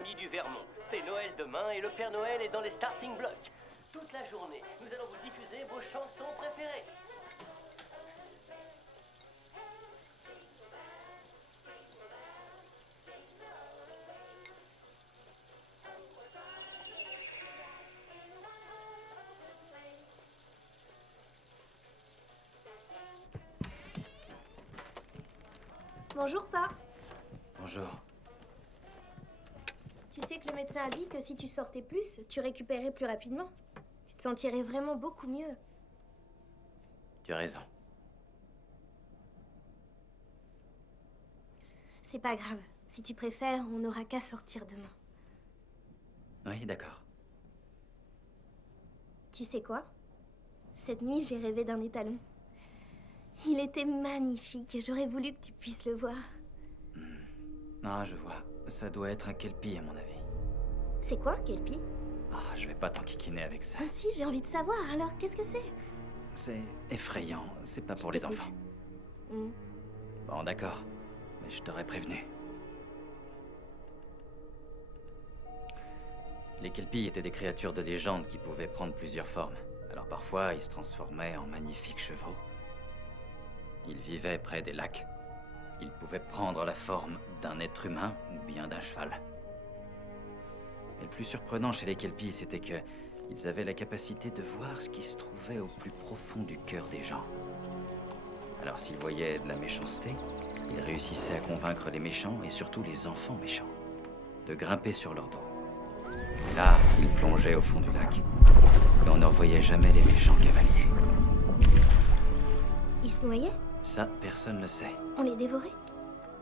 amis du Vermont. C'est Noël demain et le Père Noël est dans les starting blocks. Toute la journée, nous allons vous diffuser vos chansons préférées. Bonjour, Pa. Bonjour. Tu sais que le médecin a dit que si tu sortais plus, tu récupérais plus rapidement. Tu te sentirais vraiment beaucoup mieux. Tu as raison. C'est pas grave. Si tu préfères, on n'aura qu'à sortir demain. Oui, d'accord. Tu sais quoi? Cette nuit, j'ai rêvé d'un étalon. Il était magnifique et j'aurais voulu que tu puisses le voir. Ah, je vois. Ça doit être un kelpie, à mon avis. C'est quoi, Kelpie? Ah, je vais pas t'enquiquiner avec ça. Ah si, j'ai envie de savoir, alors qu'est-ce que c'est? C'est effrayant. C'est pas Je pour les t'écoute. enfants. Hmm. Bon, d'accord. Mais je t'aurais prévenu. Les kelpies étaient des créatures de légende qui pouvaient prendre plusieurs formes. Alors parfois, ils se transformaient en magnifiques chevaux. Ils vivaient près des lacs. Ils pouvaient prendre la forme d'un être humain ou bien d'un cheval. Et le plus surprenant chez les kelpies, c'était que ils avaient la capacité de voir ce qui se trouvait au plus profond du cœur des gens. Alors s'ils voyaient de la méchanceté, ils réussissaient à convaincre les méchants, et surtout les enfants méchants, de grimper sur leur dos. Et là, ils plongeaient au fond du lac, et on ne revoyait jamais les méchants cavaliers. Ils se noyaient? Ça, personne le sait. On les dévorait?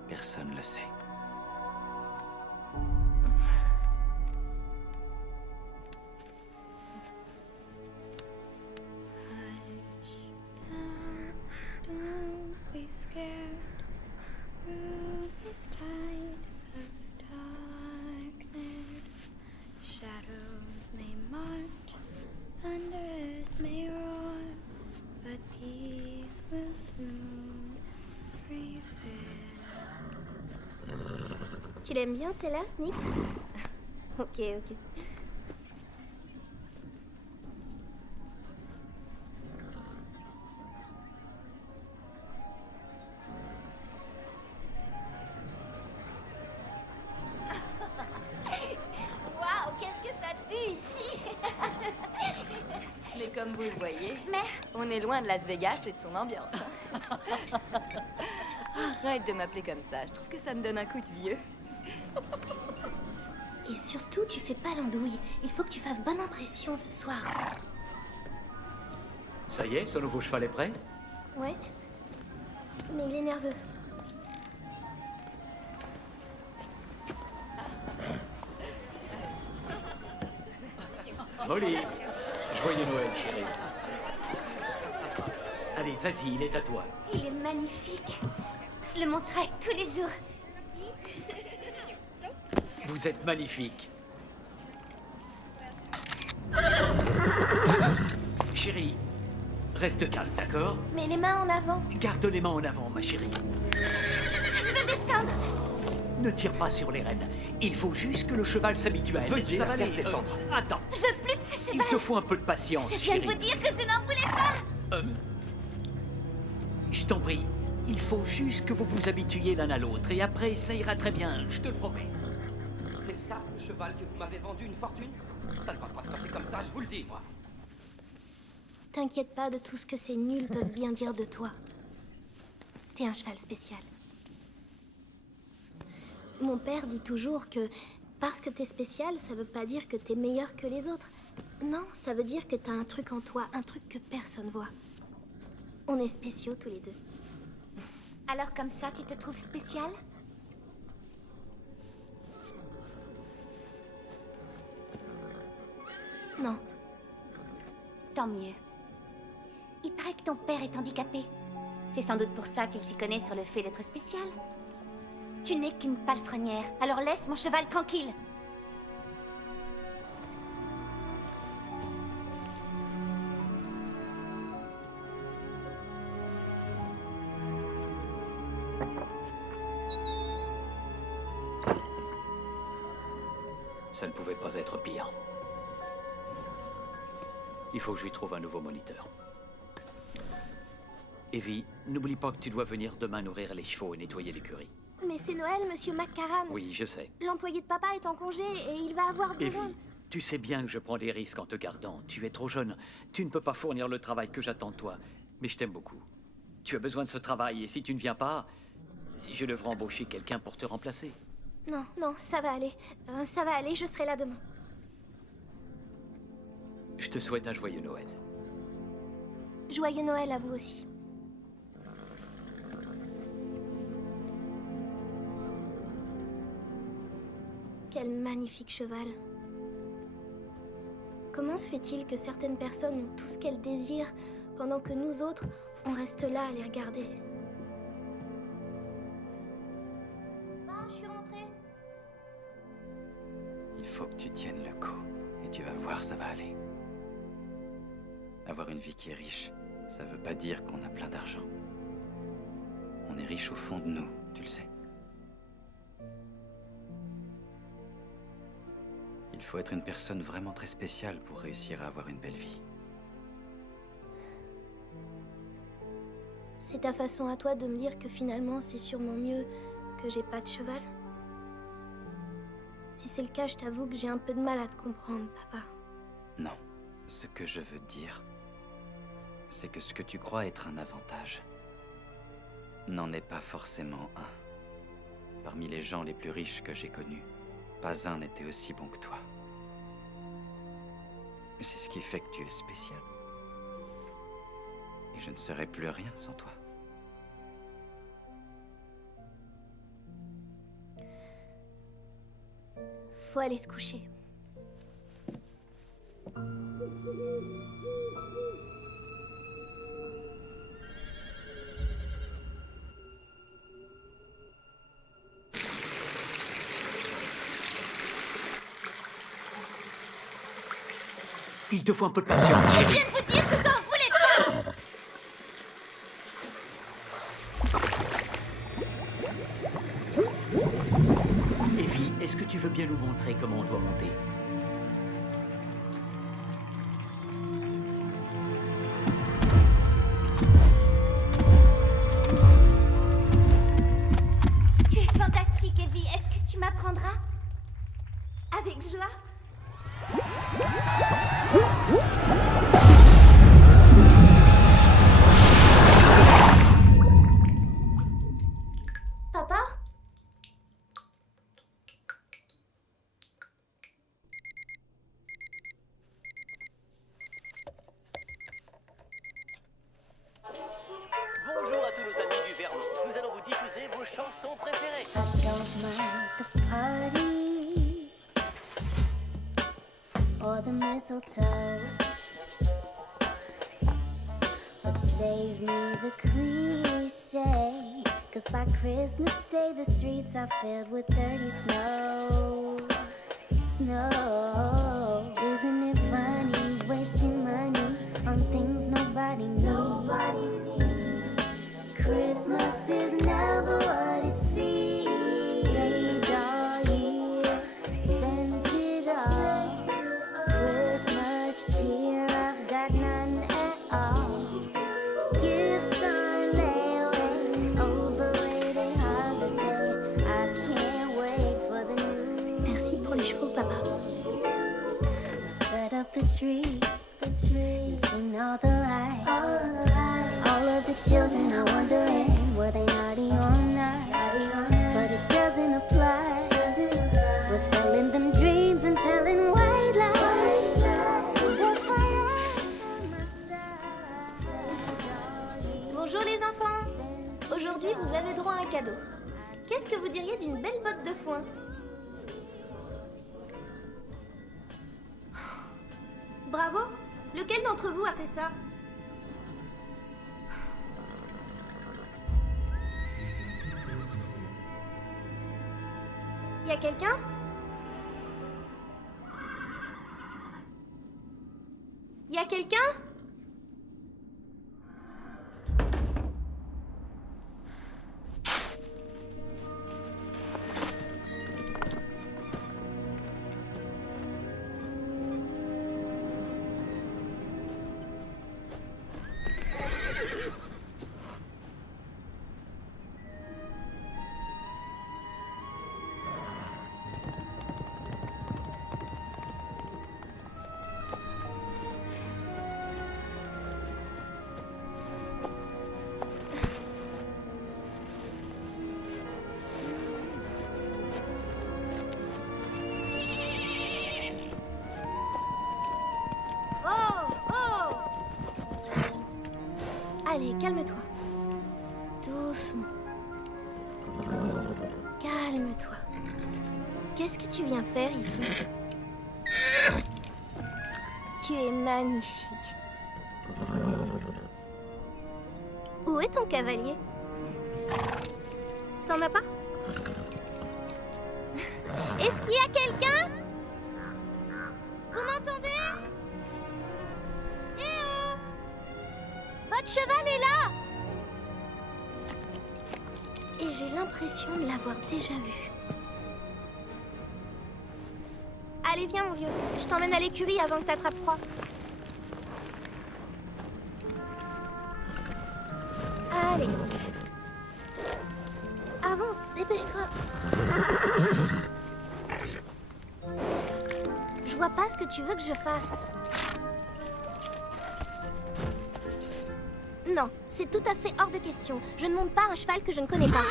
Personne le sait. Don't be scared through this tide of darkness. Shadows may march, thunders may roar, but peace will soon prevail. Tu l'aimes bien, celle-là, Snix? Ok, ok. Waouh, qu'est-ce que ça pue ici! Mais comme vous le voyez, Mais on est loin de Las Vegas et de son ambiance. Arrête de m'appeler comme ça, je trouve que ça me donne un coup de vieux. Et surtout, tu fais pas l'andouille. Il faut que tu fasses bonne impression ce soir. Ça y est, ce nouveau cheval est prêt? Ouais. Mais il est nerveux. Molly, joyeux Noël, chérie. Allez, vas-y, il est à toi. il est magnifique. Je le montrerai tous les jours. Vous êtes magnifique. Chérie, reste calme, d'accord? Mais les mains en avant. Garde les mains en avant, ma chérie. Je veux descendre. Ne tire pas sur les rênes. Il faut juste que le cheval s'habitue à elle. Veuillez Ça la va faire aller. descendre. Attends, Je veux plus de ce il cheval. te faut un peu de patience, Je viens de chérie. vous dire que je n'en voulais pas. Je t'en prie. Il faut juste que vous vous habituiez l'un à l'autre. Et après, ça ira très bien, je te le promets. C'est ça le cheval que vous m'avez vendu une fortune? Ça ne va pas se passer comme ça, je vous le dis, moi. T'inquiète pas de tout ce que ces nuls peuvent bien dire de toi. T'es un cheval spécial. Mon père dit toujours que parce que t'es spécial, ça veut pas dire que t'es meilleur que les autres. Non, ça veut dire que t'as un truc en toi, un truc que personne voit. On est spéciaux tous les deux. Alors comme ça, tu te trouves spécial? Non, Tant mieux. Il paraît que ton père est handicapé. C'est sans doute pour ça qu'il s'y connaît sur le fait d'être spécial. Tu n'es qu'une palefrenière, alors laisse mon cheval tranquille. Ça ne pouvait pas être pire. Il faut que je lui trouve un nouveau moniteur. Evie, n'oublie pas que tu dois venir demain nourrir les chevaux et nettoyer l'écurie. Mais c'est Noël, monsieur McCarran. Oui, je sais. L'employé de papa est en congé et il va avoir besoin... Evie, tu sais bien que je prends des risques en te gardant. Tu es trop jeune. Tu ne peux pas fournir le travail que j'attends de toi. Mais je t'aime beaucoup. Tu as besoin de ce travail et si tu ne viens pas, je devrais embaucher quelqu'un pour te remplacer. Non, non, ça va aller. Ça va aller, je serai là demain. Je te souhaite un joyeux Noël. Joyeux Noël à vous aussi. Quel magnifique cheval. Comment se fait-il que certaines personnes ont tout ce qu'elles désirent, pendant que nous autres, on reste là à les regarder? Je suis rentrée. Il faut que tu tiennes le coup. Et tu vas voir, ça va aller. Avoir une vie qui est riche, ça veut pas dire qu'on a plein d'argent. On est riche au fond de nous, tu le sais. Il faut être une personne vraiment très spéciale pour réussir à avoir une belle vie. C'est ta façon à toi de me dire que finalement, c'est sûrement mieux que j'ai pas de cheval? Si c'est le cas, je t'avoue que j'ai un peu de mal à te comprendre, papa. Non. Ce que je veux dire, c'est que ce que tu crois être un avantage n'en est pas forcément un. Parmi les gens les plus riches que j'ai connus, pas un n'était aussi bon que toi. C'est ce qui fait que tu es spécial. Et je ne serais plus rien sans toi. Faut aller se coucher. Il te faut un peu de patience, chérie. Je viens de vous dire que ça en voulait pas! Evie, est-ce que tu veux bien nous montrer comment on doit monter? Tu es fantastique, Evie. Est-ce que tu m'apprendras? Avec joie. Papa? Bonjour à tous nos amis du Vermont. Nous allons vous diffuser vos chansons préférées. I don't mind the parties or the mistletoe, but save me the cliche, 'cause by Christmas Day the streets are filled with dirty snow. Snow. Isn't it funny wasting money on things nobody needs? Christmas is never what it seems. Saved all year, spent it all. Christmas cheer, I've got none at all. Gifts on layaway, overrated holiday. I can't wait for the new. Merci pour les chevaux, papa. Set up the tree, and sing all the lights. All of the children are wondering, were they naughty or nice? But it doesn't apply. We're selling them dreams and telling white lies. That's why I tell myself. Bonjour les enfants. Aujourd'hui, vous avez droit à un cadeau. Qu'est-ce que vous diriez d'une belle botte de foin? Bravo. Lequel d'entre vous a fait ça? Y a quelqu'un? Y a quelqu'un? calme-toi. Doucement. Calme-toi. Qu'est-ce que tu viens faire ici? Tu es magnifique. Où est ton cavalier? T'en as pas? Est-ce qu'il y a quelqu'un? Vous m'entendez? Eh oh! Votre cheval est là! Et j'ai l'impression de l'avoir déjà vu. Allez, viens mon vieux. Je t'emmène à l'écurie avant que t'attrapes froid. Allez. Avance, dépêche-toi. Je vois pas ce que tu veux que je fasse. Non, c'est tout à fait hors de question. Je ne monte pas un cheval que je ne connais pas.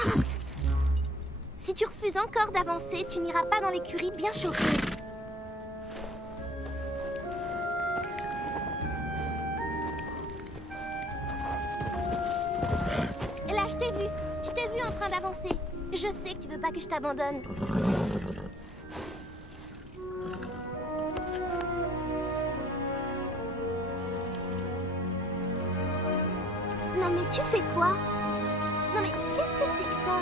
Si tu refuses encore d'avancer, tu n'iras pas dans l'écurie bien chauffée. Là, je t'ai vu. Je t'ai vu en train d'avancer. Je sais que tu veux pas que je t'abandonne. Non mais tu fais quoi? Non mais qu'est-ce que c'est que ça?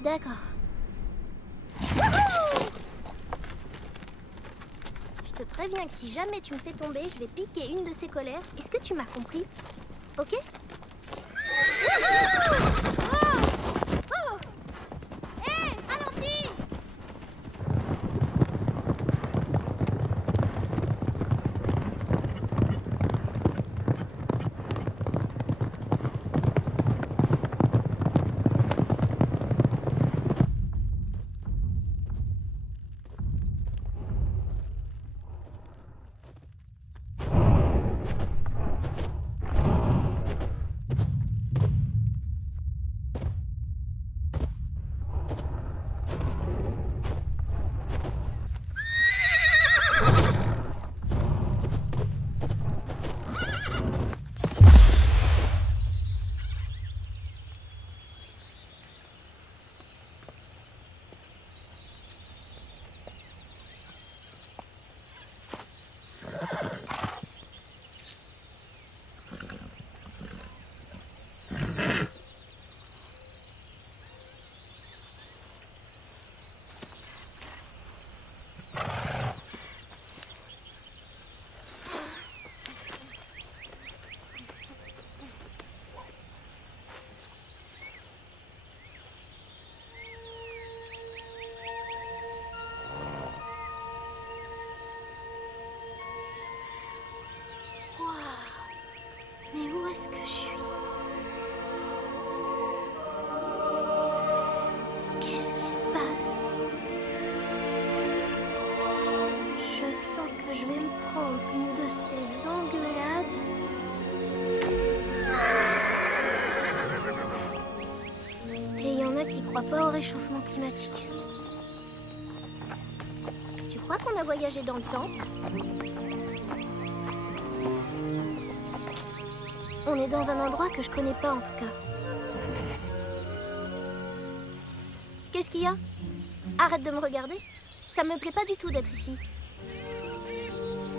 D'accord. Je te préviens que si jamais tu me fais tomber, je vais piquer une de ces colères. Est-ce que tu m'as compris? Ok? Oh! Hé, ralentis! Est-ce que je suis? Qu'est-ce qui se passe? Je sens que je vais me prendre une de ces engueulades. Et il y en a qui croient pas au réchauffement climatique. Tu crois qu'on a voyagé dans le temps? On est dans un endroit que je connais pas en tout cas. Qu'est-ce qu'il y a? Arrête de me regarder. Ça me plaît pas du tout d'être ici.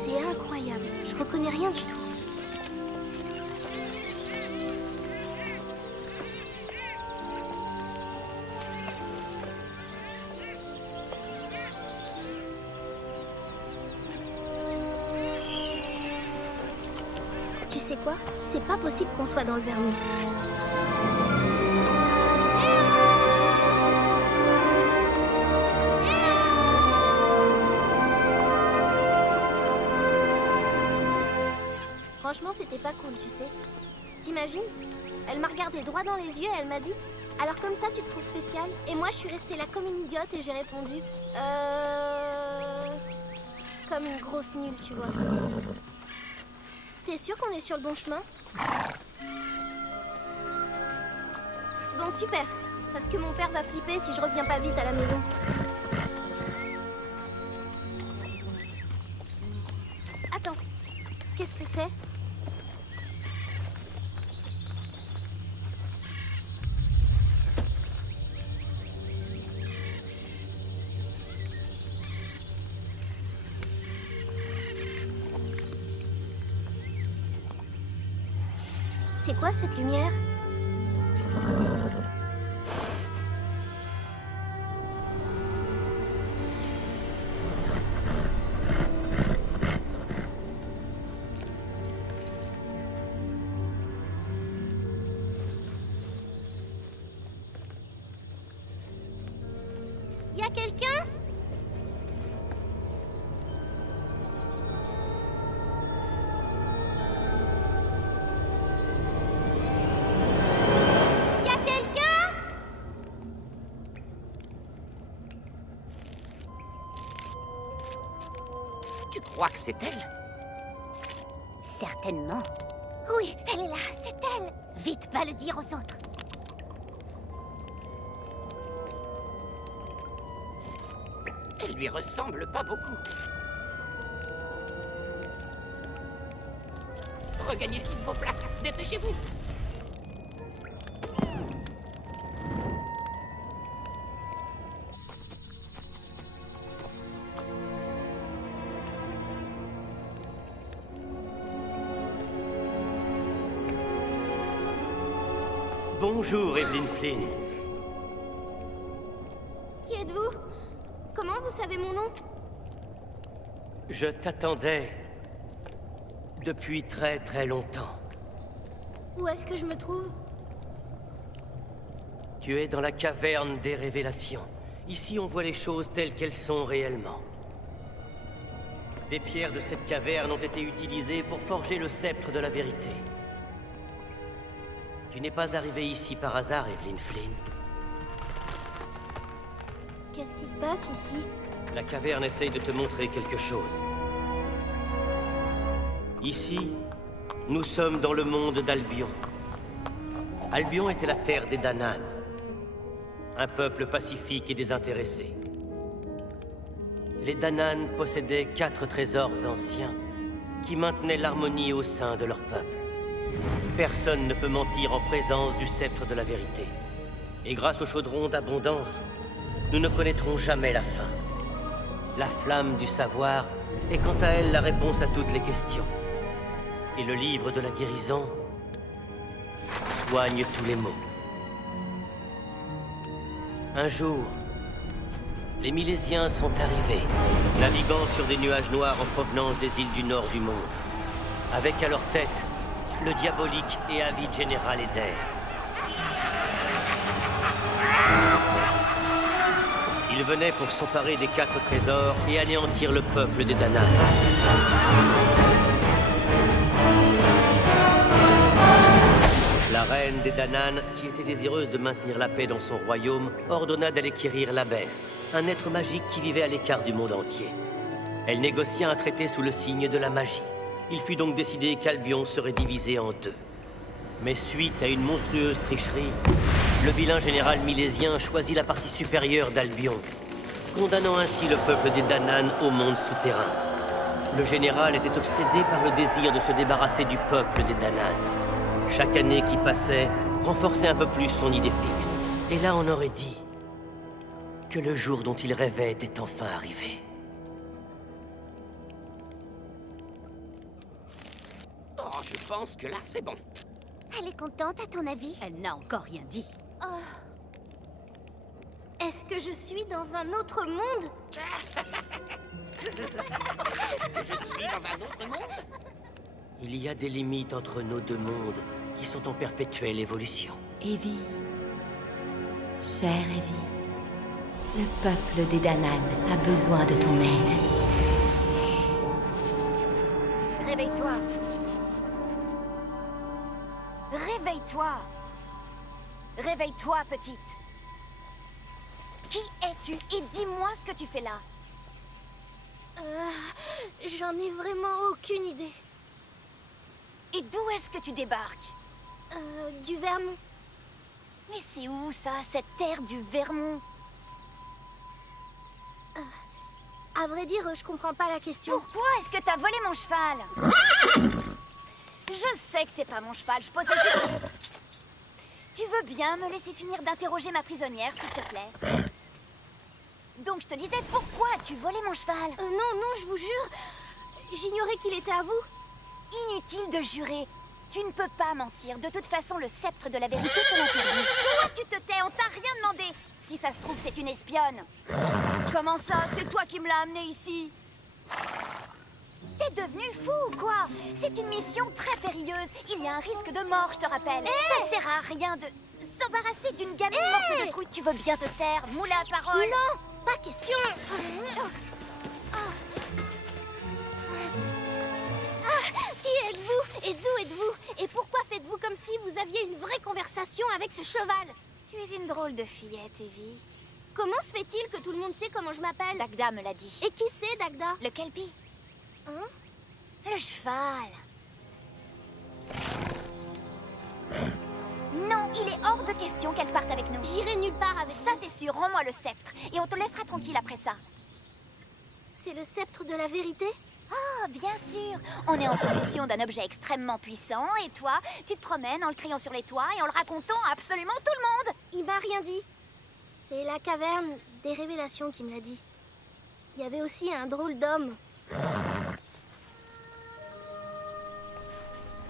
C'est incroyable. Je reconnais rien du tout. Tu sais quoi? C'est pas possible qu'on soit dans le vernis. Franchement, c'était pas cool, tu sais. T'imagines? Elle m'a regardé droit dans les yeux et elle m'a dit « Alors comme ça, tu te trouves spécial ?» Et moi, je suis restée là comme une idiote et j'ai répondu « Comme une grosse nulle, tu vois. » T'es sûr qu'on est sur le bon chemin? Bon, super. Parce que mon père va flipper si je reviens pas vite à la maison. Attends. C'est quoi cette lumière? Y a quelqu'un? Y a quelqu'un? Tu crois que c'est elle? Certainement. Oui, elle est là, c'est elle. Vite, va le dire aux autres. Elle lui ressemble pas beaucoup. Regagnez tous vos places, dépêchez-vous. Bonjour, Evelyn Flynn. Qui êtes-vous? Comment vous savez mon nom? Je t'attendais depuis très très longtemps. Où est-ce que je me trouve? Tu es dans la caverne des révélations. Ici, on voit les choses telles qu'elles sont réellement. Des pierres de cette caverne ont été utilisées pour forger le sceptre de la vérité. Tu n'es pas arrivé ici par hasard, Evelyn Flynn. Qu'est-ce qui se passe ici? La caverne essaye de te montrer quelque chose. Ici, nous sommes dans le monde d'Albion. Albion était la terre des Danann. Un peuple pacifique et désintéressé. Les Danann possédaient 4 trésors anciens qui maintenaient l'harmonie au sein de leur peuple. Personne ne peut mentir en présence du sceptre de la vérité. Et grâce au chaudron d'abondance, nous ne connaîtrons jamais la fin. La flamme du savoir est quant à elle la réponse à toutes les questions. Et le livre de la guérison soigne tous les maux. Un jour, les Milésiens sont arrivés, naviguant sur des nuages noirs en provenance des îles du nord du monde. Avec à leur tête, le diabolique et avide général Eder. Ils venaient pour s'emparer des 4 trésors et anéantir le peuple des Danann. La reine des Danann, qui était désireuse de maintenir la paix dans son royaume, ordonna d'aller quérir l'Abbesse, un être magique qui vivait à l'écart du monde entier. Elle négocia un traité sous le signe de la magie. Il fut donc décidé qu'Albion serait divisé en 2. Mais suite à une monstrueuse tricherie, le vilain général milésien choisit la partie supérieure d'Albion, condamnant ainsi le peuple des Danann au monde souterrain. Le général était obsédé par le désir de se débarrasser du peuple des Danann. Chaque année qui passait renforçait un peu plus son idée fixe. Et là, on aurait dit que le jour dont il rêvait était enfin arrivé. Oh, je pense que là, c'est bon. Elle est contente, à ton avis? Elle n'a encore rien dit. Oh. Est-ce que je suis dans un autre monde? Je suis dans un autre monde? Il y a des limites entre nos 2 mondes qui sont en perpétuelle évolution. Evie, chère Evie, le peuple des Danann a besoin de ton aide. Réveille-toi. Réveille-toi. Réveille-toi, petite. Qui es-tu? Et dis-moi ce que tu fais là. J'en ai vraiment aucune idée. Et d'où est-ce que tu débarques? Du Vermont. Mais c'est où ça, cette terre du Vermont? À vrai dire, je comprends pas la question. Pourquoi est-ce que t'as volé mon cheval? Je sais que t'es pas mon cheval, je posais juste... Tu veux bien me laisser finir d'interroger ma prisonnière, s'il te plaît? Donc je te disais, pourquoi as-tu volé mon cheval? Non, je vous jure, j'ignorais qu'il était à vous. Inutile de jurer. Tu ne peux pas mentir. De toute façon, le sceptre de la vérité te l'interdit. Toi, tu te tais, on t'a rien demandé. Si ça se trouve, c'est une espionne. Comment ça? C'est toi qui me l'as amenée ici. T'es devenu fou ou quoi? C'est une mission très périlleuse. Il y a un risque de mort, je te rappelle. Ça sert à rien de s'embarrasser d'une gamine morte de trouille. Tu veux bien te taire, moule à parole. Non, pas question. Qui êtes-vous? Et d'où êtes-vous? Et pourquoi faites-vous comme si vous aviez une vraie conversation avec ce cheval? Tu es une drôle de fillette, Evie. Comment se fait-il que tout le monde sait comment je m'appelle? Dagda me l'a dit. Et qui c'est, Dagda? Le Kelpie. Hein? Le cheval. Non, il est hors de question qu'elle parte avec nous. J'irai nulle part avec ça, c'est sûr. Rends-moi le sceptre. Et on te laissera tranquille après ça. C'est le sceptre de la vérité? Ah, bien sûr. On est en possession d'un objet extrêmement puissant. Et toi, tu te promènes en le criant sur les toits et en le racontant à absolument tout le monde. Il m'a rien dit. C'est la caverne des révélations qui me l'a dit. Il y avait aussi un drôle d'homme.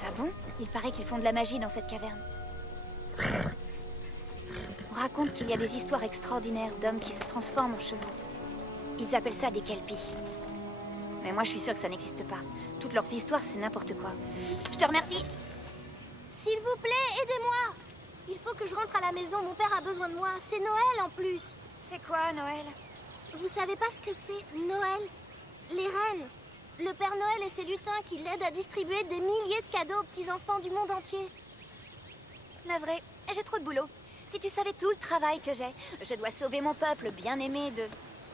Ah bon? Il paraît qu'ils font de la magie dans cette caverne. On raconte qu'il y a des histoires extraordinaires d'hommes qui se transforment en chevaux. Ils appellent ça des kelpies. Mais moi, je suis sûre que ça n'existe pas. Toutes leurs histoires, c'est n'importe quoi. Je te remercie. S'il vous plaît, aidez-moi. Il faut que je rentre à la maison. Mon père a besoin de moi. C'est Noël en plus. C'est quoi, Noël? Vous savez pas ce que c'est, Noël? Les reines. Le Père Noël et ses lutins qui l'aident à distribuer des milliers de cadeaux aux petits-enfants du monde entier. La vraie, j'ai trop de boulot. Si tu savais tout le travail que j'ai, je dois sauver mon peuple bien-aimé de...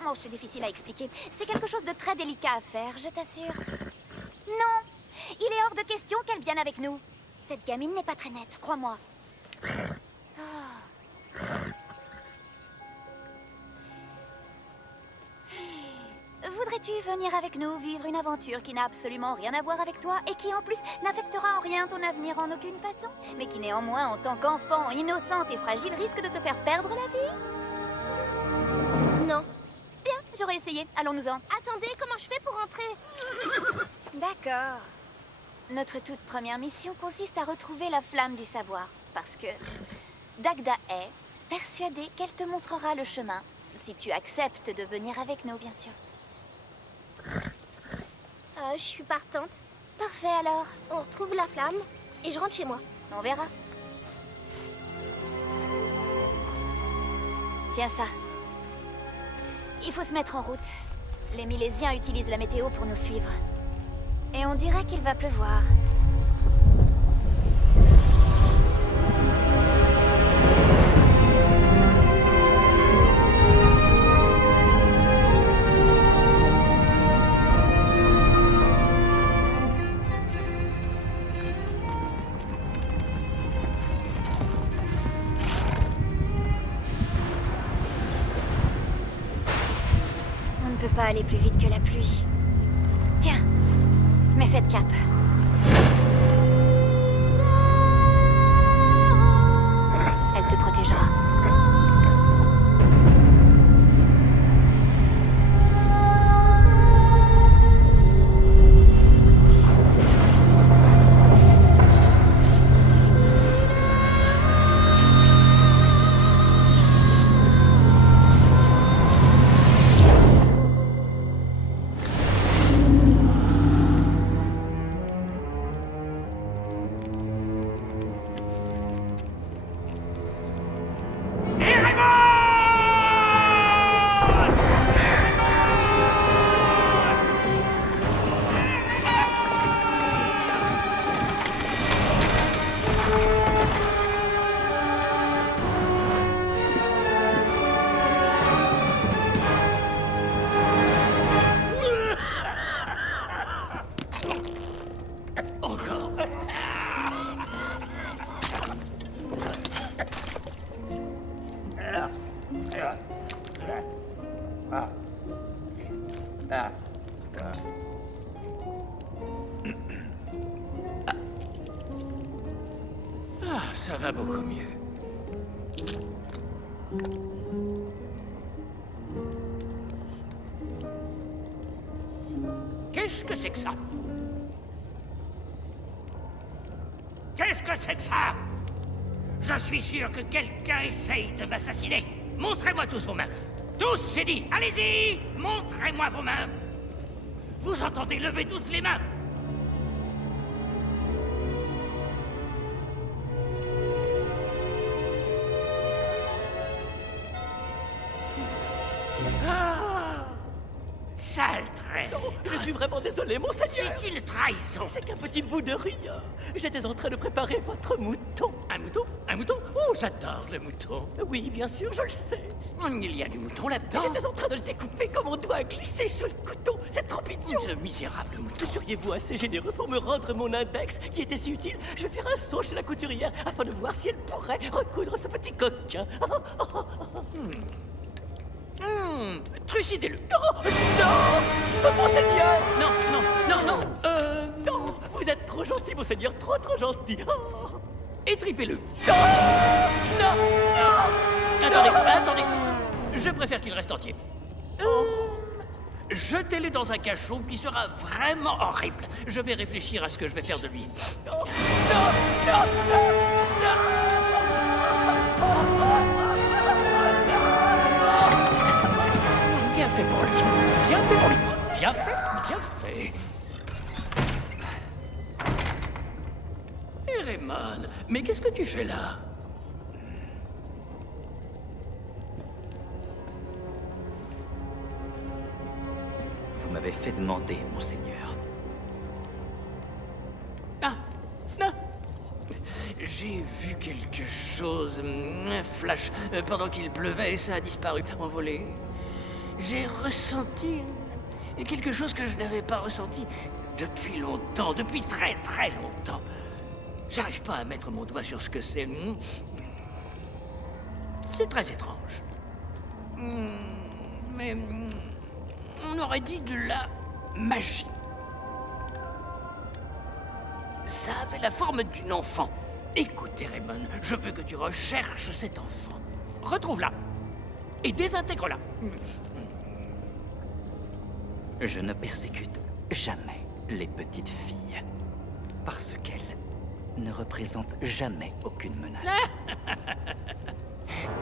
Oh, c'est difficile à expliquer. C'est quelque chose de très délicat à faire, je t'assure. Non, il est hors de question qu'elle vienne avec nous. Cette gamine n'est pas très nette, crois-moi. Oh. Voudrais-tu venir avec nous vivre une aventure qui n'a absolument rien à voir avec toi et qui en plus n'affectera en rien ton avenir en aucune façon, mais qui néanmoins en tant qu'enfant innocente et fragile risque de te faire perdre la vie? Non. Bien, j'aurais essayé. Allons-nous-en. Attendez, comment je fais pour rentrer? D'accord. Notre toute première mission consiste à retrouver la flamme du savoir, parce que Dagda est persuadée qu'elle te montrera le chemin, si tu acceptes de venir avec nous, bien sûr. Je suis partante. Parfait alors. On retrouve la flamme et je rentre chez moi. On verra. Tiens ça. Il faut se mettre en route. Les Milésiens utilisent la météo pour nous suivre. Et on dirait qu'il va pleuvoir. On ne peut pas aller plus vite que la pluie. Tiens, mets cette cape. Elle te protégera. Ah, ça va beaucoup mieux. Qu'est-ce que c'est que ça? c'est que ça? Je suis sûr que quelqu'un essaye de m'assassiner. Montrez-moi tous vos mains. Tous, j'ai dit. Allez-y! Montrez-moi vos mains. Vous entendez? Levez tous les mains. Sale traître! Je suis vraiment désolé, monseigneur! C'est une trahison! C'est qu'un petit bout de rien. J'étais en train de préparer votre mouton. Un mouton? Un mouton? Oh, j'adore le mouton! Oui, bien sûr, je le sais. Il y a du mouton là-dedans! J'étais en train de le découper comme on doit glisser sur le couteau. C'est trop idiot! Ce misérable mouton! Seriez-vous assez généreux pour me rendre mon index, qui était si utile? Je vais faire un saut chez la couturière afin de voir si elle pourrait recoudre ce petit coquin. Trucidez-le! Oh, non! Monseigneur! Non, non, non, non! Non! Vous êtes trop gentil, monseigneur, trop gentil! Oh. Étripez-le! Non! Non! Non! Attendez, non. attendez! Je préfère qu'il reste entier. Jetez-le dans un cachot qui sera vraiment horrible. Je vais réfléchir à ce que je vais faire de lui. Non! Non! Non! Non! Bien fait pour lui. Bien fait pour lui. Bien fait, bien fait. Hé, Raymond, mais qu'est-ce que tu fais là? Vous m'avez fait demander, monseigneur. Ah, non. J'ai vu quelque chose, un flash, pendant qu'il pleuvait et ça a disparu, envolé. J'ai ressenti quelque chose que je n'avais pas ressenti depuis longtemps, depuis très très longtemps. J'arrive pas à mettre mon doigt sur ce que c'est. C'est très étrange. Mais on aurait dit de la magie. Ça avait la forme d'une enfant. Écoutez, Raymond, je veux que tu recherches cet enfant. Retrouve-la et désintègre-la. Je ne persécute jamais les petites filles. Parce qu'elles ne représentent jamais aucune menace.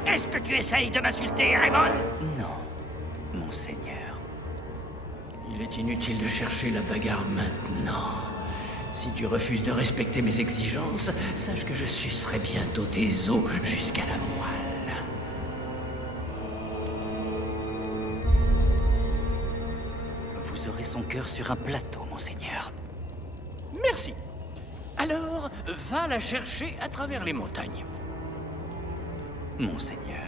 Est-ce que tu essayes de m'insulter, Raymond? Non, monseigneur. Il est inutile de chercher la bagarre maintenant. Si tu refuses de respecter mes exigences, sache que je sucerai bientôt tes os jusqu'à la moelle. Vous aurez son cœur sur un plateau, monseigneur. Merci. Alors, va la chercher à travers les montagnes. Monseigneur.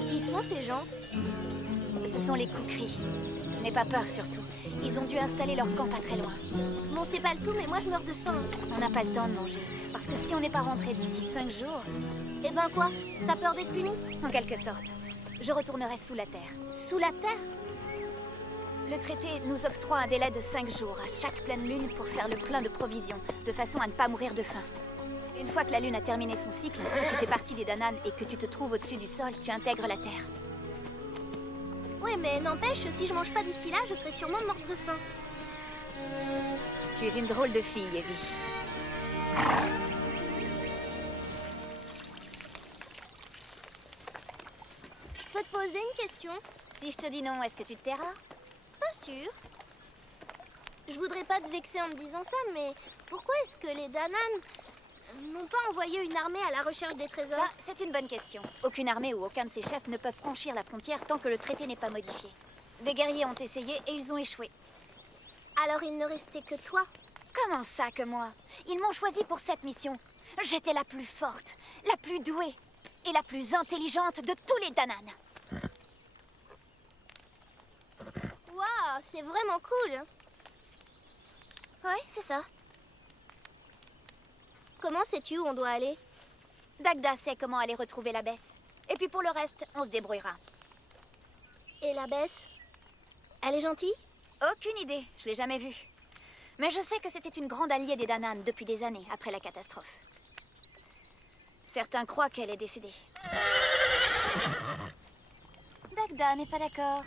Qui sont ces gens? Ce sont les Kukri. N'aie pas peur surtout. Ils ont dû installer leur camp pas très loin. Bon, c'est pas le tout, mais moi je meurs de faim. On n'a pas le temps de manger. Parce que si on n'est pas rentré d'ici 5 jours... Eh ben quoi? T'as peur d'être puni? En quelque sorte. Je retournerai sous la terre. Sous la terre? Le traité nous octroie un délai de 5 jours à chaque pleine lune pour faire le plein de provisions, de façon à ne pas mourir de faim. Une fois que la lune a terminé son cycle, si tu fais partie des Dananes et que tu te trouves au-dessus du sol, tu intègres la terre. Oui, mais n'empêche, si je mange pas d'ici là, je serai sûrement morte de faim. Tu es une drôle de fille, Evie. Je peux te poser une question? Si je te dis non, est-ce que tu te tairas? Pas sûr. Je voudrais pas te vexer en me disant ça, mais pourquoi est-ce que les Dananes n'ont pas envoyé une armée à la recherche des trésors? Ça, c'est une bonne question. Aucune armée ou aucun de ses chefs ne peuvent franchir la frontière tant que le traité n'est pas modifié. Des guerriers ont essayé et ils ont échoué. Alors il ne restait que toi? Comment ça que moi? Ils m'ont choisi pour cette mission. J'étais la plus forte, la plus douée et la plus intelligente de tous les Dananes. Waouh, c'est vraiment cool. Ouais, c'est ça. Comment sais-tu où on doit aller? Dagda sait comment aller retrouver l'abbesse. Et puis pour le reste, on se débrouillera. Et l'abbesse? Elle est gentille? Aucune idée, je l'ai jamais vue. Mais je sais que c'était une grande alliée des Danann depuis des années, après la catastrophe. Certains croient qu'elle est décédée. Dagda n'est pas d'accord.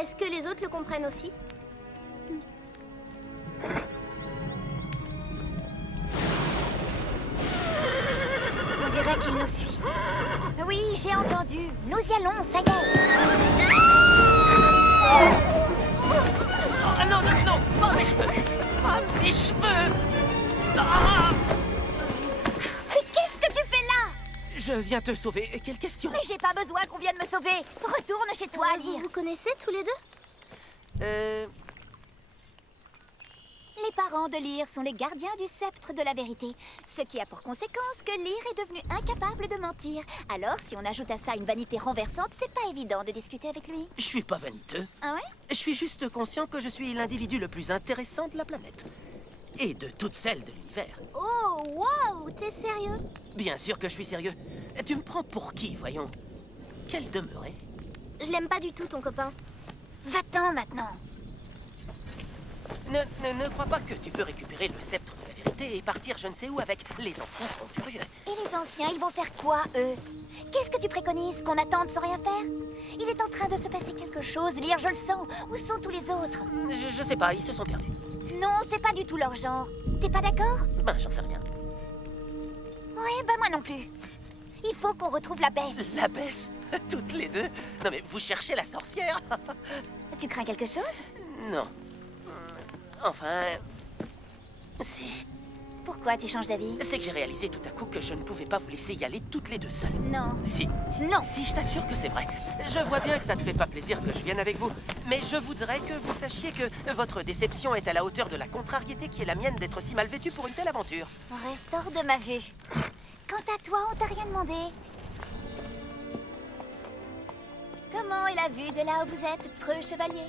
Est-ce que les autres le comprennent aussi? On dirait qu'il nous suit. Oui, j'ai entendu. Nous y allons, ça y est. Oh, non, non, non! Oh, mes cheveux! Oh, mes cheveux! Ah! Qu'est-ce que tu fais là? Je viens te sauver. Quelle question? Mais j'ai pas besoin qu'on vienne me sauver. Retourne chez toi, Vous lire. vous connaissez tous les deux? Les parents de Lyre sont les gardiens du sceptre de la vérité, ce qui a pour conséquence que Lyre est devenu incapable de mentir. Alors, si on ajoute à ça une vanité renversante, c'est pas évident de discuter avec lui. Je suis pas vaniteux. Ah ouais? Je suis juste conscient que je suis l'individu le plus intéressant de la planète. Et de toutes celles de l'univers. Oh, waouh, t'es sérieux? Bien sûr que je suis sérieux. Tu me prends pour qui, voyons? Quelle demeurée? Je l'aime pas du tout, ton copain. Va-t'en maintenant. Ne crois pas que tu peux récupérer le sceptre de la vérité et partir je ne sais où avec. Les anciens seront furieux. Et les anciens, ils vont faire quoi, eux? Qu'est-ce que tu préconises? Qu'on attende sans rien faire? Il est en train de se passer quelque chose, Lyre, je le sens. Où sont tous les autres? Je sais pas, ils se sont perdus. Non, c'est pas du tout leur genre. T'es pas d'accord? Ben, j'en sais rien. Ouais, bah moi non plus. Il faut qu'on retrouve la baisse. La baisse? Toutes les deux? Non mais vous cherchez la sorcière? Tu crains quelque chose? Non. Enfin... Si. Pourquoi tu changes d'avis? C'est que j'ai réalisé tout à coup que je ne pouvais pas vous laisser y aller toutes les deux seules. Non. Si. Non. Si, je t'assure que c'est vrai. Je vois bien que ça ne fait pas plaisir que je vienne avec vous. Mais je voudrais que vous sachiez que votre déception est à la hauteur de la contrariété qui est la mienne d'être si mal vêtue pour une telle aventure. Reste hors de ma vue. Quant à toi, on t'a rien demandé. Comment est la vue de là où vous êtes, preux chevalier?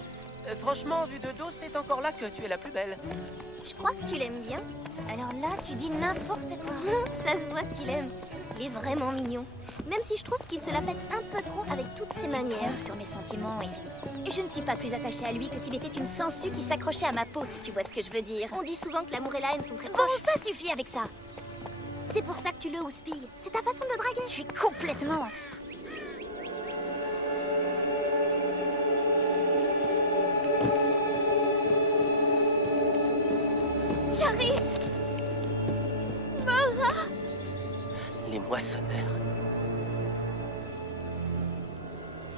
Franchement, vu de dos, c'est encore là que tu es la plus belle. Je crois que tu l'aimes bien. Alors là, tu dis n'importe quoi. Ça se voit que tu l'aimes. Il est vraiment mignon. Même si je trouve qu'il se la pète un peu trop avec toutes ses manières. Sur mes sentiments, Evie. Et je ne suis pas plus attachée à lui que s'il était une sangsue qui s'accrochait à ma peau, si tu vois ce que je veux dire. On dit souvent que l'amour et la haine sont très Bon, proches. ça suffit avec ça. C'est pour ça que tu le houspilles. C'est ta façon de le draguer. Tu es complètement... Charis! Mara! Les moissonneurs.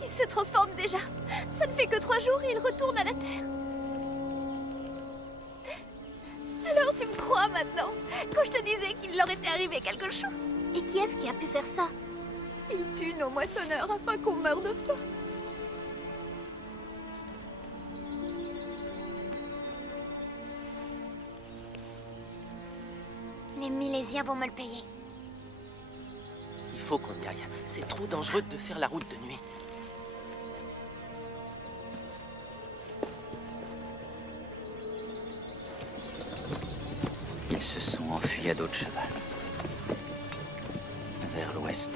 Il se transforme déjà. Ça ne fait que 3 jours et il retourne à la Terre. Alors tu me crois maintenant? Quand je te disais qu'il leur était arrivé quelque chose? Et qui est-ce qui a pu faire ça? Il tue nos moissonneurs afin qu'on meure de faim. Les Milésiens vont me le payer. Il faut qu'on y aille. C'est trop dangereux de faire la route de nuit. Ils se sont enfuis à dos de cheval. Vers l'ouest.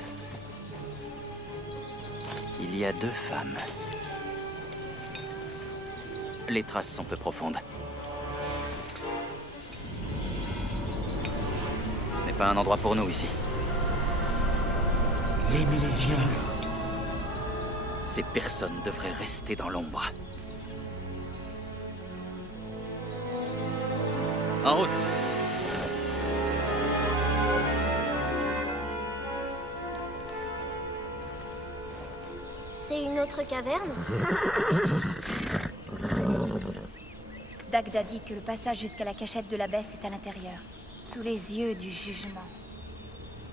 Il y a 2 femmes. Les traces sont peu profondes. Ce n'est pas un endroit pour nous ici. Les Milésiens. Ces personnes devraient rester dans l'ombre. En route! C'est une autre caverne? Dagda dit que le passage jusqu'à la cachette de l'abbesse est à l'intérieur, sous les yeux du jugement.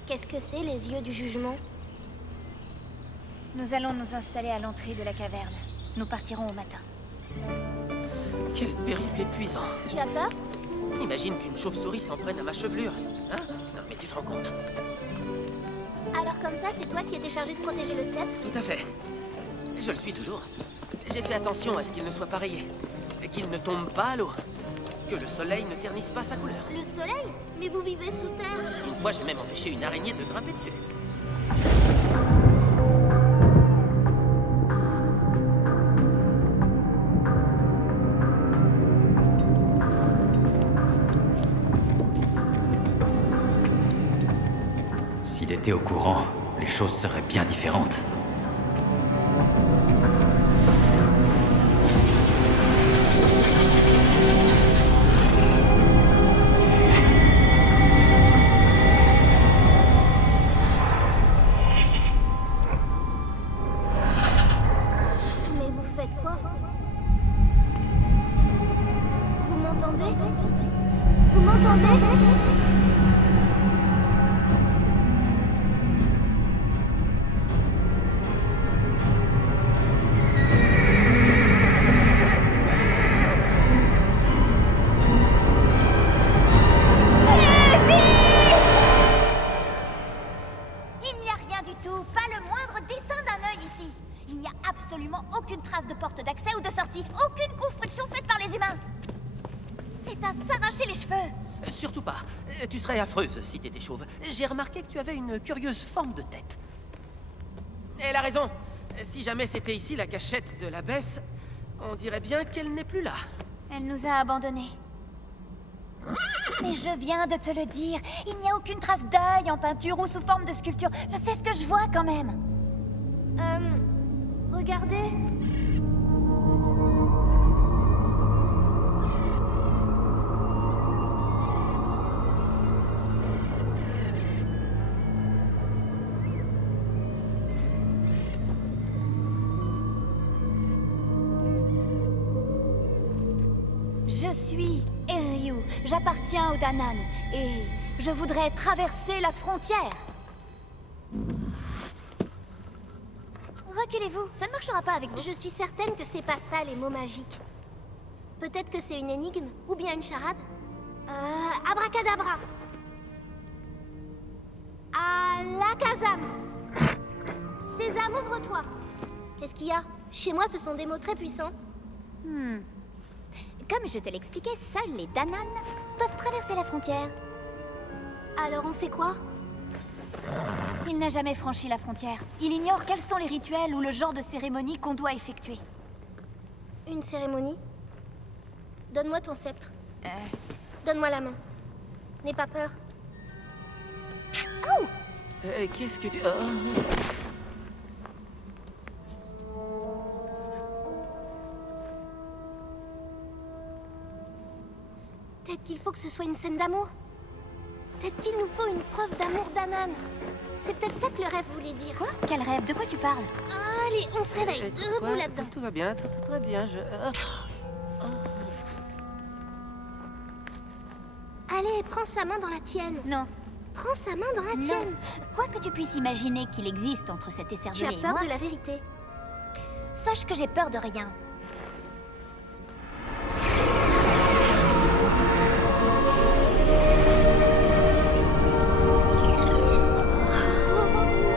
Qu'est-ce que c'est, les yeux du jugement? Nous allons nous installer à l'entrée de la caverne. Nous partirons au matin. Quel périple épuisant. Tu as peur? Imagine qu'une chauve-souris s'en prenne à ma chevelure. Hein? Non, mais tu te rends compte? Alors comme ça, c'est toi qui étais chargé de protéger le sceptre? Tout à fait. Je le suis toujours. J'ai fait attention à ce qu'il ne soit pas rayé. Qu'il ne tombe pas à l'eau. Que le soleil ne ternisse pas sa couleur. Le soleil? Mais vous vivez sous terre? Une fois, j'ai même empêché une araignée de grimper dessus. S'il était au courant, les choses seraient bien différentes. Mais vous faites quoi? Vous m'entendez? Vous m'entendez? Il n'y a rien du tout, pas le moindre dessin d'un œil ici. Il n'y a absolument aucune trace de porte d'accès ou de sortie, aucune construction faite par les humains. C'est à s'arracher les cheveux. Surtout pas. Tu serais affreuse si t'étais chauve. J'ai remarqué que tu avais une curieuse forme de tête. Elle a raison. Si jamais c'était ici la cachette de l'abbesse, on dirait bien qu'elle n'est plus là. Elle nous a abandonnés. Mais je viens de te le dire, il n'y a aucune trace d'œil en peinture ou sous forme de sculpture. Je sais ce que je vois quand même. Regardez. Je suis Ryu, j'appartiens au Danan et je voudrais traverser la frontière. Reculez-vous, ça ne marchera pas avec vous. Je suis certaine que c'est pas ça les mots magiques. Peut-être que c'est une énigme ou bien une charade. Abracadabra. Alakazam. Sésame, ouvre-toi. Qu'est-ce qu'il y a? Chez moi, ce sont des mots très puissants. Comme je te l'expliquais, seuls les Danan peuvent traverser la frontière. Alors on fait quoi? Il n'a jamais franchi la frontière. Il ignore quels sont les rituels ou le genre de cérémonie qu'on doit effectuer. Une cérémonie? Donne-moi ton sceptre. Donne-moi la main. N'aie pas peur. Oh! Qu'est-ce que tu... Peut-être qu'il faut que ce soit une scène d'amour. Peut-être qu'il nous faut une preuve d'amour d'Anan. C'est peut-être ça que le rêve voulait dire. Quoi? Quel rêve? De quoi tu parles? Allez, on se réveille. Debout là-dedans. Tout va bien, très bien, Allez, prends sa main dans la tienne. Non. Prends sa main dans la tienne. Quoi que tu puisses imaginer qu'il existe entre cet Tu écervelé as et peur moi, de la vérité. sache que j'ai peur de rien.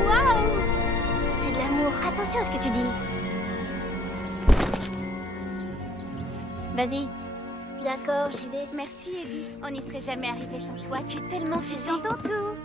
Waouh! C'est de l'amour. Attention à ce que tu dis. Vas-y. D'accord, j'y vais. Merci, Evie. On n'y serait jamais arrivé sans toi. Tu es tellement fusée. J'entends tout.